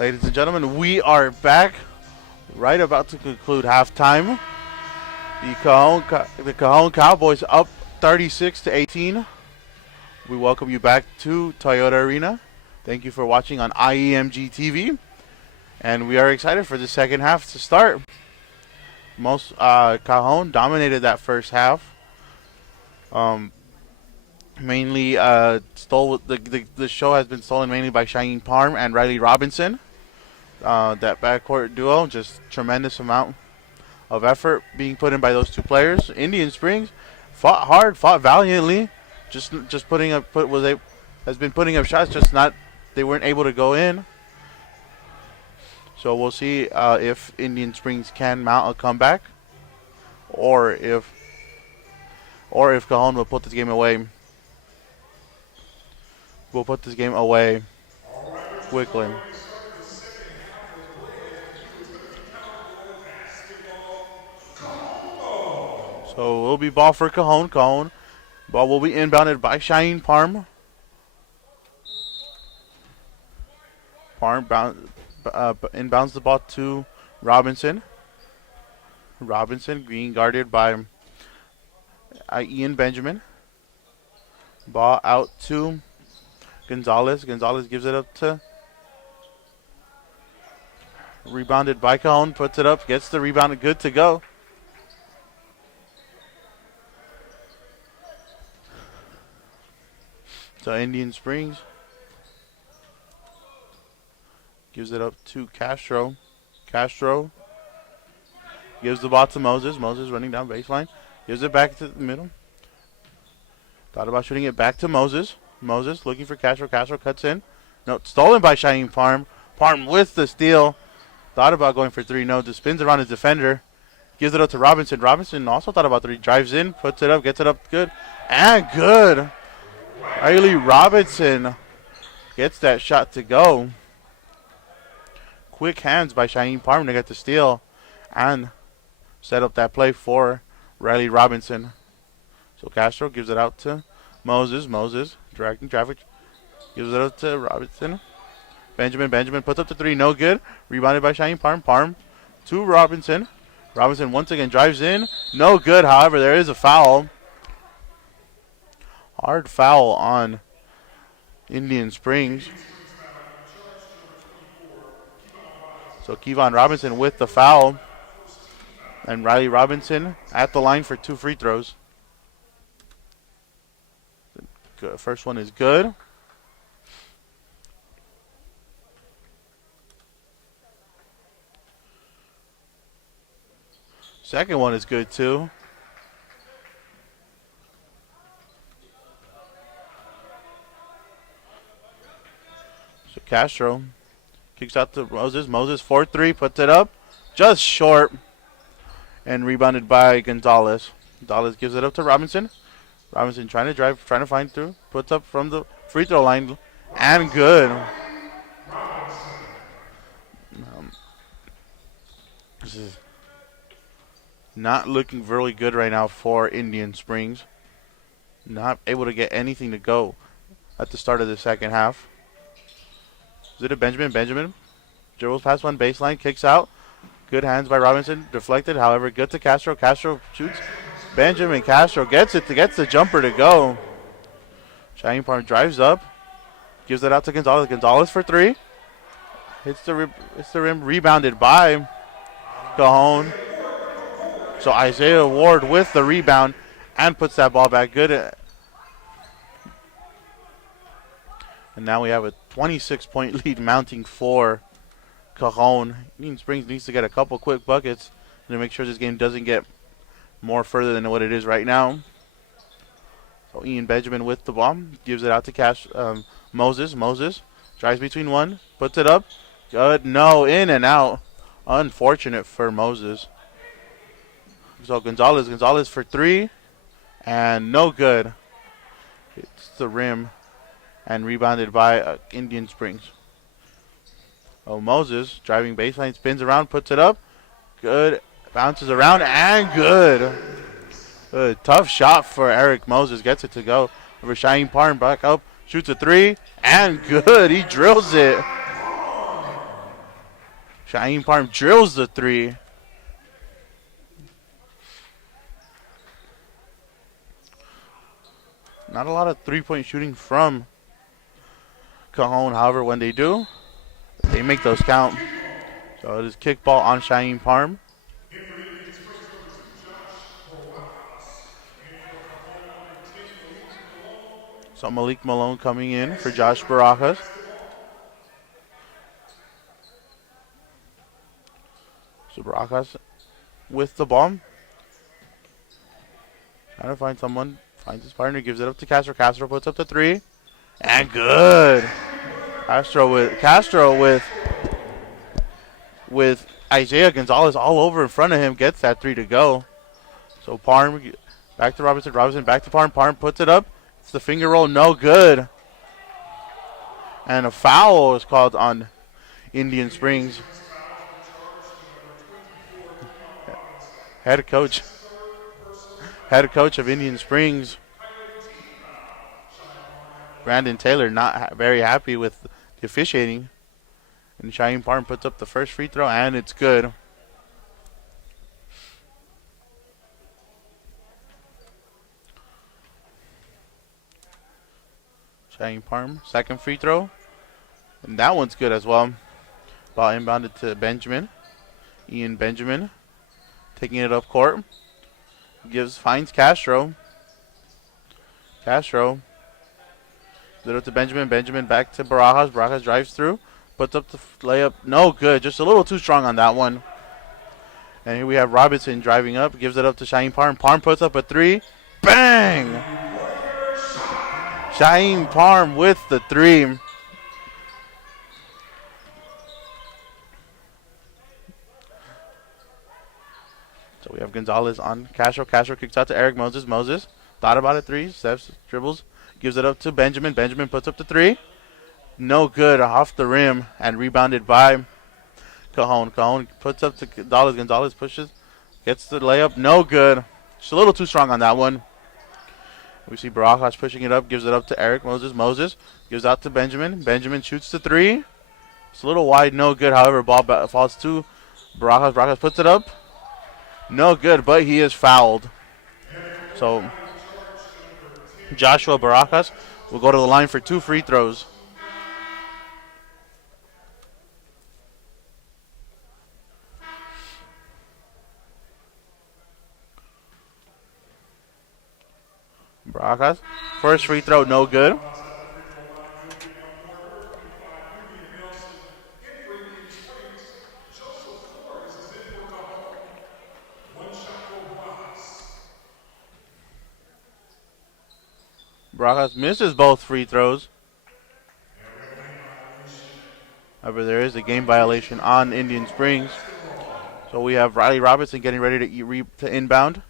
Ladies and gentlemen, we are back. Right about to conclude halftime. The Cajon Cowboys up 36-18. We welcome you back to Toyota Arena. Thank you for watching on IEMG TV. And we are excited for the second half to start. Cajon dominated that first half. Mainly the show has been stolen mainly by Cheyenne Parm and Riley Robinson. That backcourt duo, just tremendous amount of effort being put in by those two players. Indian Springs fought hard, fought valiantly, just has been putting up shots, just not they weren't able to go in. So we'll see if Indian Springs can mount a comeback, or if Cajon will put this game away. We'll put this game away quickly. So it will be ball for Cajon. Ball will be inbounded by Cheyenne Parm. Parm inbounds the ball to Robinson. Robinson being guarded by Ian Benjamin. Ball out to Gonzalez. Gonzalez gives it up to. Rebounded by Cajon. Puts it up. Gets the rebound. Good to go. So Indian Springs gives it up to Castro. Castro gives the ball to Moses. Moses running down baseline. Gives it back to the middle. Thought about shooting it back to Moses. Moses looking for Castro. Castro cuts in. No, stolen by Cheyenne Parm. Parm with the steal. Thought about going for three. No, just spins around his defender. Gives it up to Robinson. Robinson also thought about three. Drives in. Puts it up. Gets it up. Good. And good. Riley Robinson gets that shot to go. Quick hands by Cheyenne Parm to get the steal and set up that play for Riley Robinson. So Castro gives it out to Moses. Moses directing traffic. Gives it up to Robinson. Benjamin puts up the three. No good. Rebounded by Cheyenne Parm. Parm to Robinson. Robinson once again drives in. No good. However, there is a foul. Hard foul on Indian Springs. So Kevon Robinson with the foul. And Riley Robinson at the line for 2 free throws. The first one is good. Second one is good too. So Castro kicks out to Moses. Moses 4-3, puts it up. Just short. And rebounded by Gonzalez. Gonzalez gives it up to Robinson. Robinson trying to drive, trying to find through. Puts up from the free throw line. And good. This is not looking really good right now for Indian Springs. Not able to get anything to go at the start of the second half. Is it a Benjamin? Benjamin dribbles past one baseline, kicks out. Good hands by Robinson, deflected. However, good to Castro. Castro shoots. Benjamin Castro gets it, gets the jumper to go. Cheyenne Parm drives up, gives it out to Gonzalez. Gonzalez for three. Hits the rim, rebounded by Cajon. So Isaiah Ward with the rebound and puts that ball back good. And now we have a 26-point lead mounting for Cajon. Indian Springs needs to get a couple quick buckets to make sure this game doesn't get more further than what it is right now. So Ian Benjamin with the ball. Gives it out to Moses. Moses drives between one. Puts it up. Good. No. In and out. Unfortunate for Moses. So Gonzalez for three. And no good. Hits the rim. And rebounded by Indian Springs. Oh, Moses driving baseline, spins around, puts it up. Good. Bounces around and good. Good. Tough shot for Eric Moses. Gets it to go. Over Cheyenne Parm, back up. Shoots a three and good. He drills it. Shaheem Parham drills the three. Not a lot of three-point shooting from Cajon. However, when they do, they make those count. So it is kickball on Shaheem Parham. So Malik Malone coming in for Josh Barajas. So Barajas with the ball. Trying to find someone. Finds his partner, gives it up to Castro. Castro puts up the three. And good. Castro with Isaiah Gonzalez all over in front of him, gets that three to go. So Parham back to Robinson. Robinson back to Parham. Parham puts it up. It's the finger roll, no good. And a foul is called on Indian Springs. Head coach of Indian Springs, Brandon Taylor, not very happy with the officiating. And Shaheem Parham puts up the first free throw, and it's good. Shaheem Parham, second free throw. And that one's good as well. Ball inbounded to Benjamin. Ian Benjamin taking it up court. Finds Castro. Castro. Little to Benjamin. Benjamin back to Barajas. Barajas drives through. Puts up the layup. No good. Just a little too strong on that one. And here we have Robinson driving up. Gives it up to Shaheem Parham. Parham puts up a three. Bang! Shaheem Parham with the three. So we have Gonzalez on Castro. Castro kicks out to Eric Moses. Moses thought about it. Three. Steps, dribbles. Gives it up to Benjamin. Benjamin puts up the three. No good. Off the rim and rebounded by Cajon. Cajon puts up to Gonzalez. Gonzalez pushes. Gets the layup. No good. Just a little too strong on that one. We see Barajas pushing it up. Gives it up to Eric Moses. Moses gives out to Benjamin. Benjamin shoots the three. It's a little wide. No good. However, ball falls to Barajas. Barajas puts it up. No good, but he is fouled. So Joshua Barajas will go to the line for 2 free throws. Barajas, first free throw, no good. Barajas misses both free throws. However, there is a game violation on Indian Springs. So we have Riley Robinson getting ready to inbound.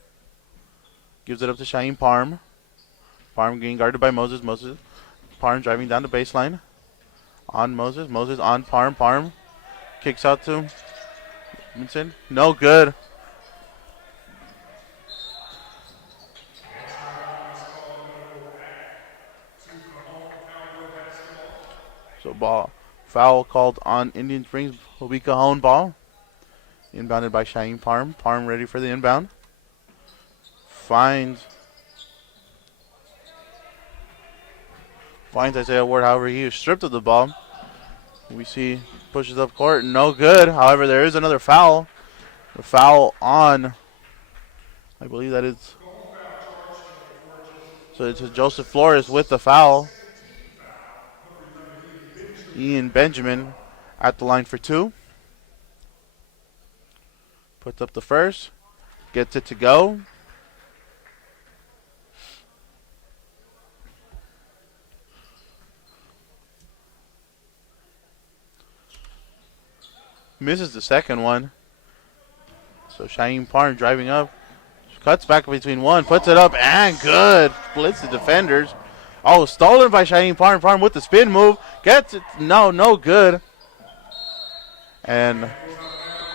Gives it up to Shaheem Parham. Parham getting guarded by Moses. Parham driving down the baseline. On Moses. Moses on Parham. Parham kicks out to Robinson. No good. So foul called on Indian Springs will be Cajon ball. Inbounded by Shaheem Parham. Parham ready for the inbound. Finds Isaiah Ward. However, he is stripped of the ball. We see pushes up court. No good. However, there is another foul. The foul on, I believe that is, so it's Joseph Flores with the foul. Ian Benjamin at the line for 2. Puts up the first. Gets it to go. Misses the second one. So Shaheem Parham driving up. Cuts back between one. Puts it up and good. Splits the defenders. Oh, stolen by Shaheem Parham. Parham with the spin move. Gets it. No good. And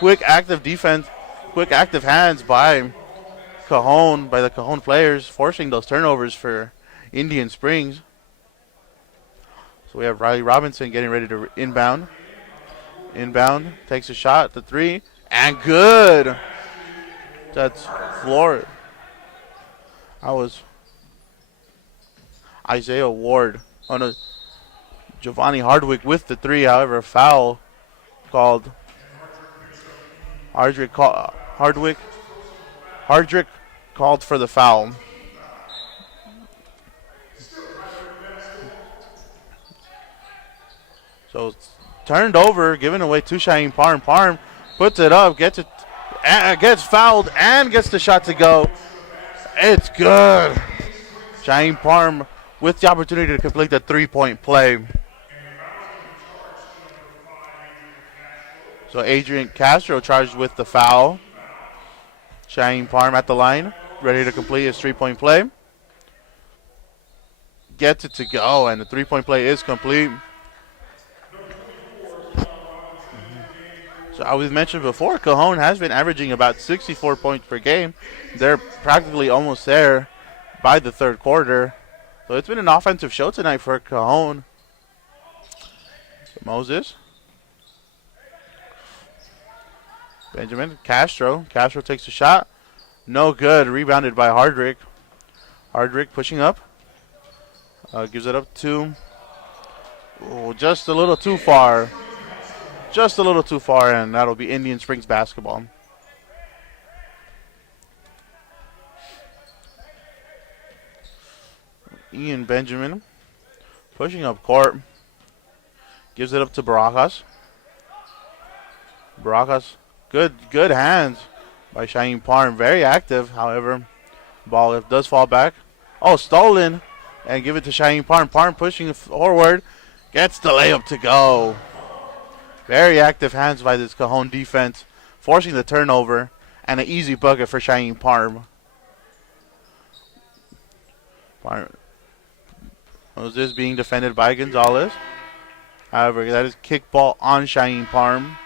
quick active defense. Quick active hands by Cajon, by the Cajon players, forcing those turnovers for Indian Springs. So we have Riley Robinson getting ready to inbound. Inbound, takes a shot, the three, and good. That's Florida. That was Isaiah Ward. Oh no, Giovanni Hardwick with the three. However, foul called. Hardwick called for the foul. So it's turned over, given away to Shaheem Parham. Parham puts it up, gets fouled, and gets the shot to go. It's good. Shaheem Parham with the opportunity to complete the three-point play. So Adrian Castro charged with the foul. Shaheem Parham at the line, ready to complete his three-point play. Gets it to go, and the three-point play is complete. So as we've mentioned before, Cajon has been averaging about 64 points per game. They're practically almost there by the third quarter. So it's been an offensive show tonight for Cajon. Moses. Benjamin. Castro. Castro takes a shot. No good. Rebounded by Hardwick. Hardwick pushing up. Gives it up to... just a little too far. Just a little too far, and that'll be Indian Springs basketball. Ian Benjamin pushing up court. Gives it up to Barajas. Barajas, good hands by Shaheem Parham. Very active, however. Ball does fall back. Oh, stolen. And give it to Shaheem Parham. Parham pushing forward. Gets the layup to go. Very active hands by this Cajon defense, forcing the turnover and an easy bucket for Shaheem Parham. Moses being defended by Gonzalez. However, that is kickball on Shaheem Parham.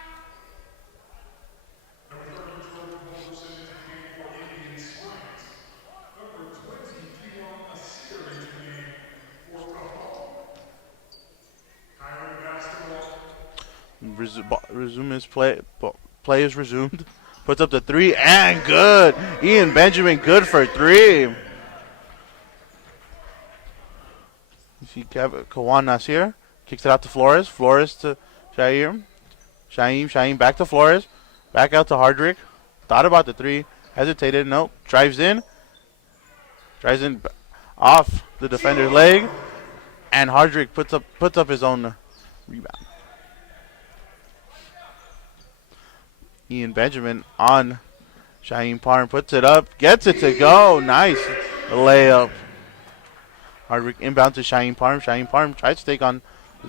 Resume his play. Play is resumed. Puts up the three and good. Ian Benjamin good for three. You see Kawan Nasir kicks it out to Flores. Flores to Shaheem. Shaheem back to Flores. Back out to Hardwick. Thought about the three. Hesitated. Nope. Drives in. Drives in off the defender's leg. And Hardwick puts up his own rebound. Ian Benjamin on Shaheem Parham, puts it up, gets it to go. Nice layup. Hardwick inbound to Shaheem Parham. Shaheem Parham tries to take on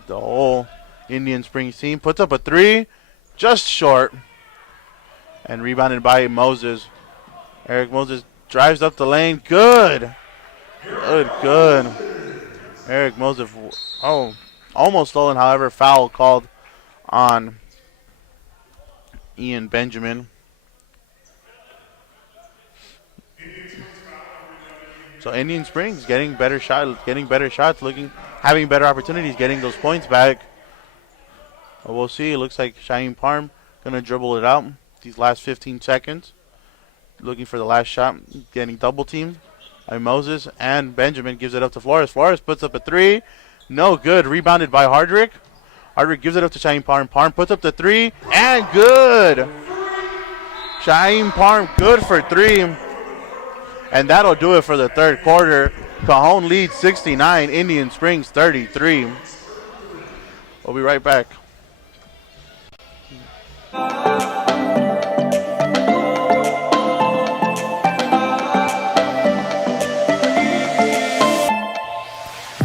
the whole Indian Springs team. Puts up a three, just short. And rebounded by Moses. Eric Moses drives up the lane. Good. Eric Moses, almost stolen, however, foul called on Ian Benjamin. So Indian Springs getting better shots, having better opportunities, getting those points back. But we'll see. It looks like Shaheem Parham gonna dribble it out these last 15 seconds. Looking for the last shot, getting double teamed by Moses, and Benjamin gives it up to Flores. Flores puts up a three, no good. Rebounded by Hardwick. Hardwick gives it up to Shaheem Parham. Parham puts up the three, and good. Shaheem Parham good for three. And that'll do it for the third quarter. Cajon leads 69, Indian Springs 33. We'll be right back.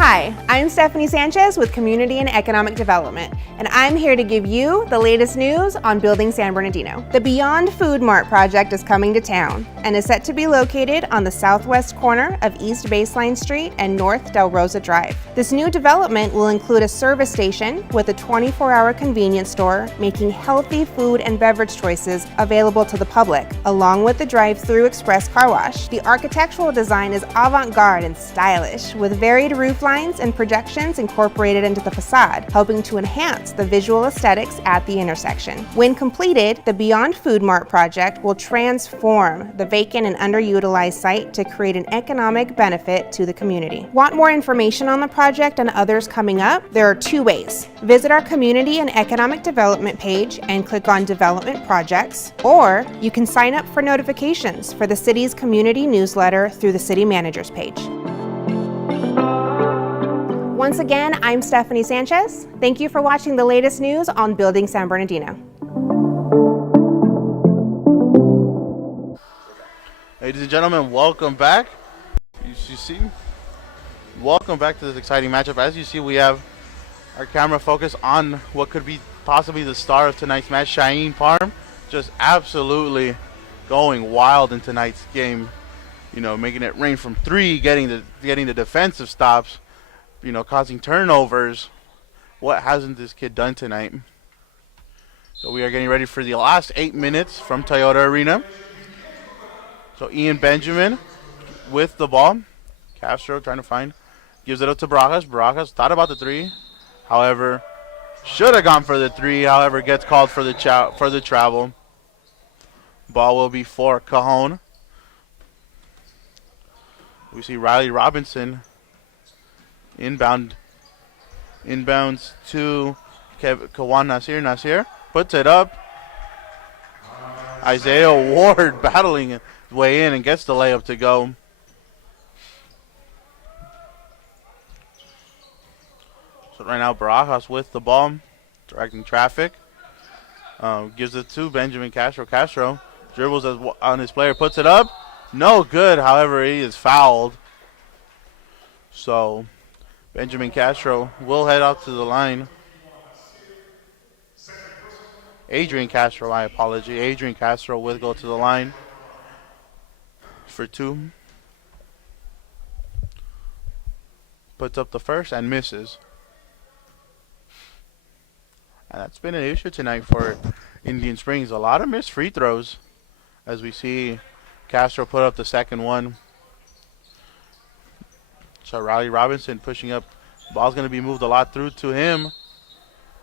Hi, I'm Stephanie Sanchez with Community and Economic Development, and I'm here to give you the latest news on building San Bernardino. The Beyond Food Mart project is coming to town and is set to be located on the southwest corner of East Baseline Street and North Del Rosa Drive. This new development will include a service station with a 24-hour convenience store, making healthy food and beverage choices available to the public, along with the drive-through express car wash. The architectural design is avant-garde and stylish, with varied roof lines and projections incorporated into the facade, helping to enhance enhance the visual aesthetics at the intersection. When completed, the Beyond Food Mart project will transform the vacant and underutilized site to create an economic benefit to the community. Want more information on the project and others coming up? There are two ways. Visit our Community and Economic Development page and click on Development Projects, or you can sign up for notifications for the city's community newsletter through the City Manager's page. Once again, I'm Stephanie Sanchez. Thank you for watching the latest news on Building San Bernardino. Ladies and gentlemen, welcome back. You see, welcome back to this exciting matchup. As you see, we have our camera focused on what could be possibly the star of tonight's match, Cheyenne Parham, just absolutely going wild in tonight's game. You know, making it rain from three, getting the defensive stops, you know, causing turnovers. What hasn't this kid done tonight? So we are getting ready for the last 8 minutes from Toyota Arena. So Ian Benjamin with the ball. Castro trying to find. Gives it up to Barajas. Barajas thought about the three. However, should have gone for the three. However, gets called for the travel. Ball will be for Cajon. We see Riley Robinson inbounds to Kawan Nasir. Nasir puts it up. Isaiah Ward battling his way in and gets the layup to go. So right now Barajas with the ball, directing traffic. Gives it to Benjamin Castro. Castro dribbles on his player, puts it up. No good, however, he is fouled. So Benjamin Castro will head out to the line. Adrian Castro, my apology. Adrian Castro will go to the line for two. Puts up the first and misses. And that's been an issue tonight for Indian Springs. A lot of missed free throws as we see Castro put up the second one. So Riley Robinson pushing up. Ball's going to be moved a lot through to him.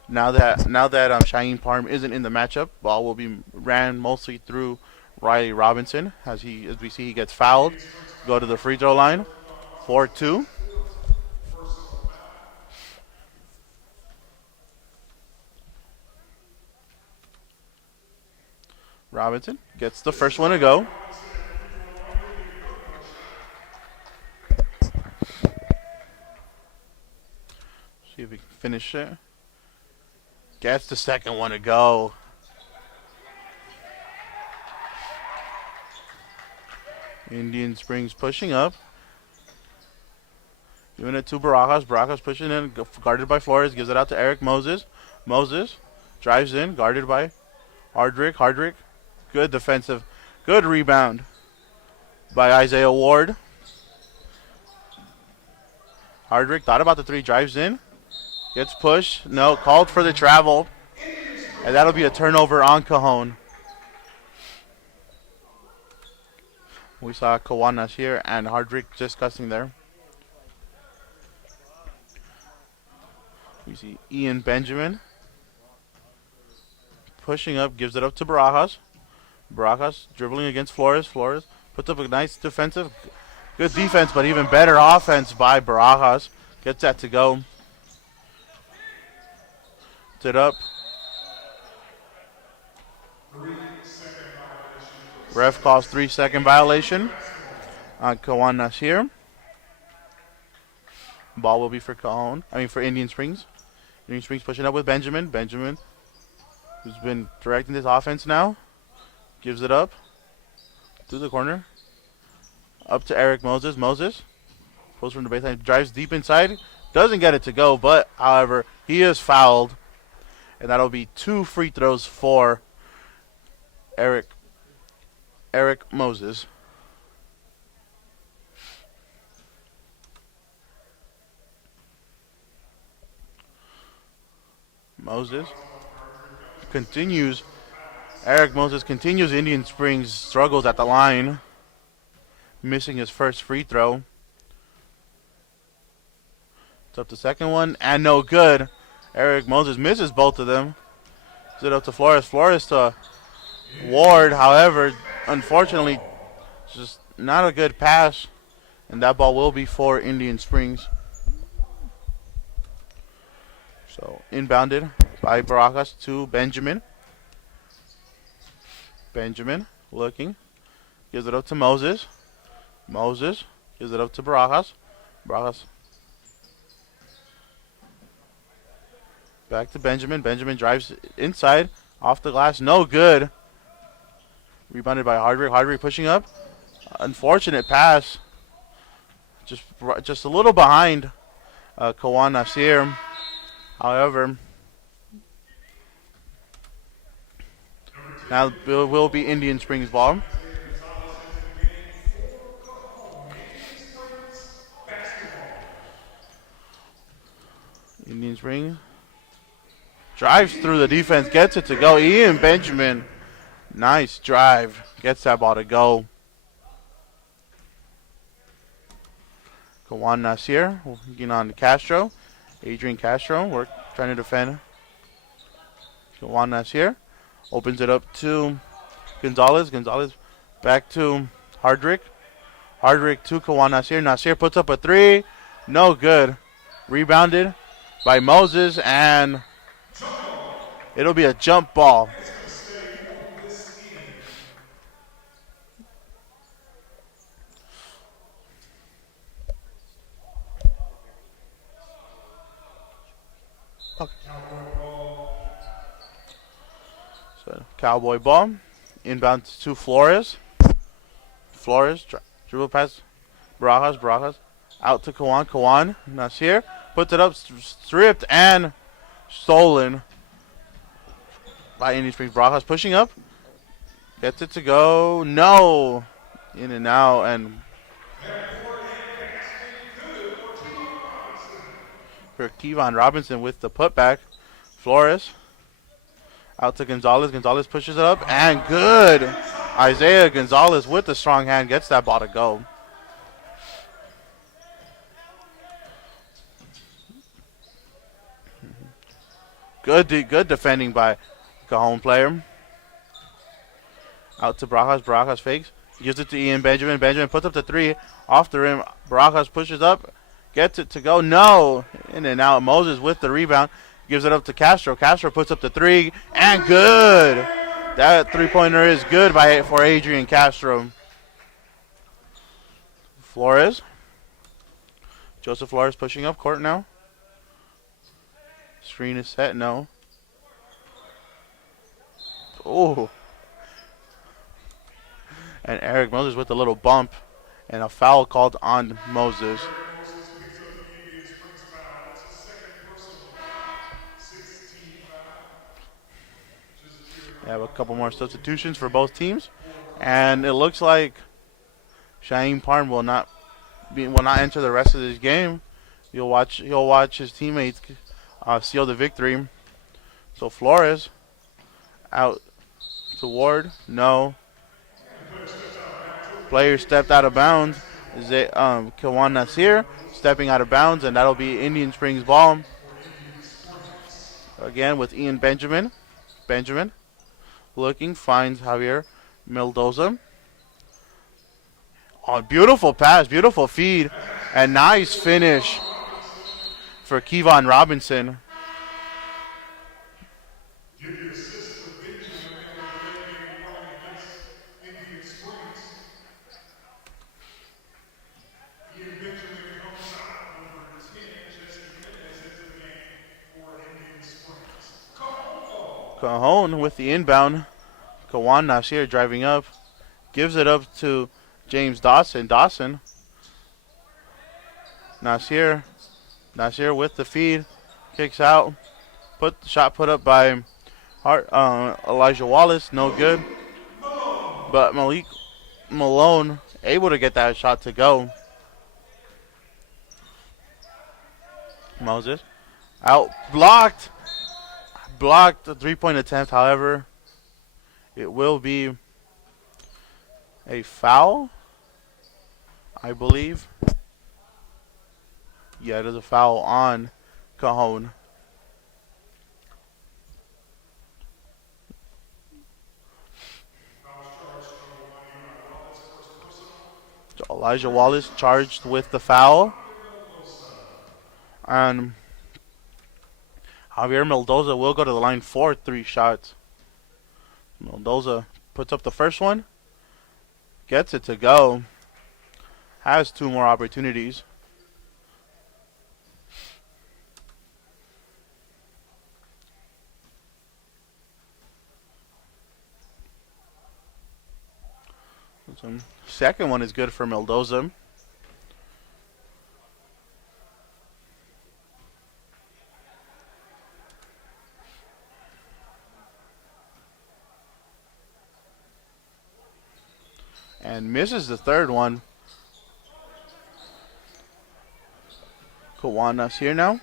Now that Cheyenne Parham isn't in the matchup, ball will be ran mostly through Riley Robinson. As we see, he gets fouled. Go to the free throw line. 4-2. Robinson gets the first one to go. See if we can finish it. Gets the second one to go. Indian Springs pushing up. Giving it to Barajas. Barajas pushing in, guarded by Flores. Gives it out to Eric Moses. Moses drives in, guarded by Hardrick. Hardrick, good defensive, good rebound by Isaiah Ward. Hardrick thought about the three, drives in. Gets pushed. No, called for the travel. And that'll be a turnover on Cajon. We saw Kawanas here and Hardrick discussing there. We see Ian Benjamin pushing up, gives it up to Barajas. Barajas dribbling against Flores. Flores puts up a nice defensive, good defense, but even better offense by Barajas. Gets that to go. It up. Ref calls 3-second violation on Kawan Nasir. Ball will be for for Indian Springs. Indian Springs pushing up with Benjamin. Benjamin, who's been directing this offense now, gives it up to the corner. Up to Eric Moses. Moses pulls from the baseline, drives deep inside, doesn't get it to go, but however, he is fouled. And that'll be 2 free throws for Eric Moses. Moses continues. Eric Moses continues Indian Springs' struggles at the line, missing his first free throw. It's up the second one, and no good. Eric Moses misses both of them. Gives it up to Flores. Flores to Ward. However, unfortunately, just not a good pass. And that ball will be for Indian Springs. So inbounded by Barajas to Benjamin. Benjamin looking. Gives it up to Moses. Moses gives it up to Barajas. Barajas. Back to Benjamin. Benjamin drives inside. Off the glass. No good. Rebounded by Hardwick. Hardwick pushing up. Unfortunate pass. Just a little behind Kawan Nasir. However, now it will be Indian Springs ball. Indian Springs drives through the defense, gets it to go. Ian Benjamin, nice drive, gets that ball to go. Kawan Nasir working on Castro. Adrian Castro, we're trying to defend. Kawan Nasir opens it up to Gonzalez. Gonzalez back to Hardrick. Hardrick to Kawan Nasir. Nasir puts up a three. No good. Rebounded by Moses, and it'll be a jump ball. So Cowboy ball. Inbound to Flores. Flores dribble pass. Barajas. Barajas out to Kawan. Kawan Nasir puts it up, stripped and stolen by Indian Springs. Barajas pushing up, gets it to go. No, in and out, and for Kevon Robinson with the putback. Flores out to Gonzalez. Gonzalez pushes it up, and good. Isaiah Gonzalez with the strong hand gets that ball to go. Good defending by Cajon player. Out to Barajas. Barajas fakes. Gives it to Ian Benjamin. Benjamin puts up the three. Off the rim. Barajas pushes up. Gets it to go. No. In and out. Moses with the rebound. Gives it up to Castro. Castro puts up the three. And good. That three-pointer is good for Adrian Castro. Flores. Joseph Flores pushing up court now. Screen is set. No. Oh. And Eric Moses with a little bump. And a foul called on Moses. We have a couple more substitutions for both teams. And it looks like Shaheem Parn will not enter the rest of this game. He'll watch his teammates seal the victory. So Flores out to Ward. No. Player stepped out of bounds. Kawan Nasir stepping out of bounds, and that'll be Indian Springs ball. Again with Ian Benjamin. Benjamin looking, finds Javier Mendoza. Oh, beautiful pass, beautiful feed, and nice finish for Kevon Robinson. Cajon with the inbound. Kawan Nasir driving up. Gives it up to James Dawson. Dawson. Nasir with the feed. Kicks out. Shot put up by Elijah Wallace. No good. But Malik Malone able to get that shot to go. Moses. Out. Blocked. Blocked the three-point attempt, however, it will be a foul, I believe. Yeah, it is a foul on Cajon. Elijah Wallace charged with the foul. And Javier Mendoza will go to the line for 3 shots. Mendoza puts up the first one. Gets it to go. Has 2 more opportunities. Second one is good for Mendoza. And misses the third one. Kiwanis here now.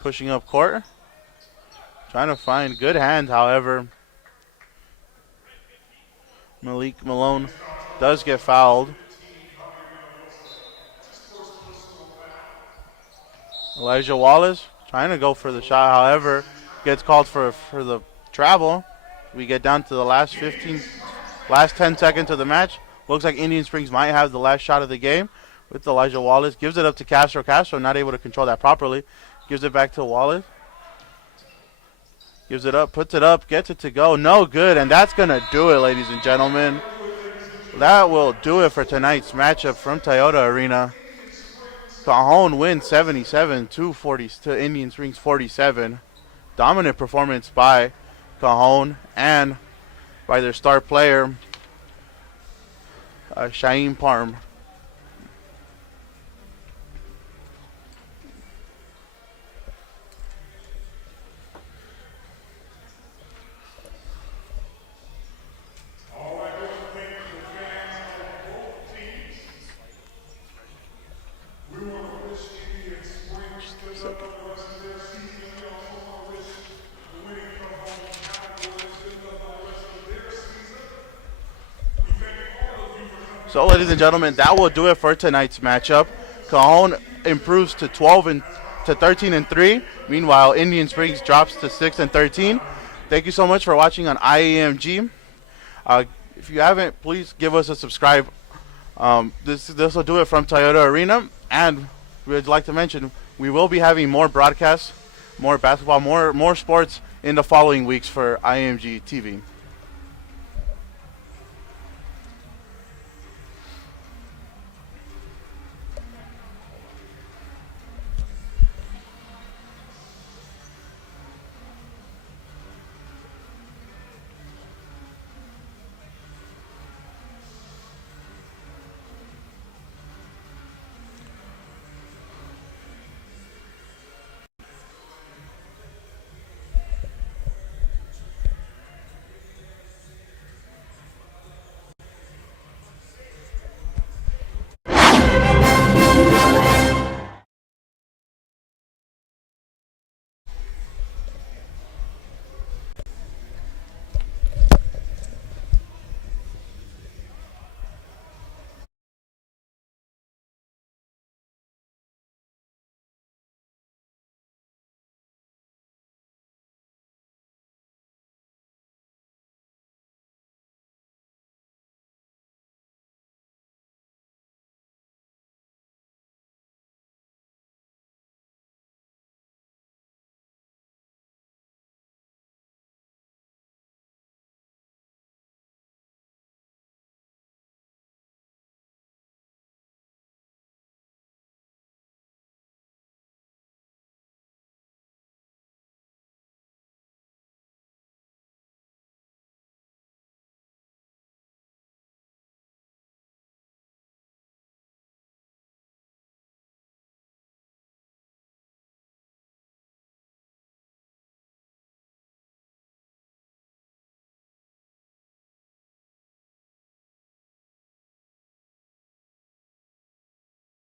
Pushing up court. Trying to find good hands, however. Malik Malone does get fouled. Elijah Wallace trying to go for the shot, however, gets called for the travel. We get down to the last 10 seconds of the match. Looks like Indian Springs might have the last shot of the game with Elijah Wallace. Gives it up to Castro. Castro not able to control that properly. Gives it back to Wallace. Gives it up, puts it up, gets it to go. No good, and that's going to do it, ladies and gentlemen. That will do it for tonight's matchup from Toyota Arena. Cajon wins 77 to Indian Springs 47. Dominant performance by Cajon and by their star player, Shaim Parm. So, ladies and gentlemen, that will do it for tonight's matchup. Cajon improves to 13 and 3. Meanwhile, Indian Springs drops to 6 and 13. Thank you so much for watching on IEMG. If you haven't, please give us a subscribe. This will do it from Toyota Arena, and we'd like to mention we will be having more broadcasts, more basketball, more sports in the following weeks for IMG TV.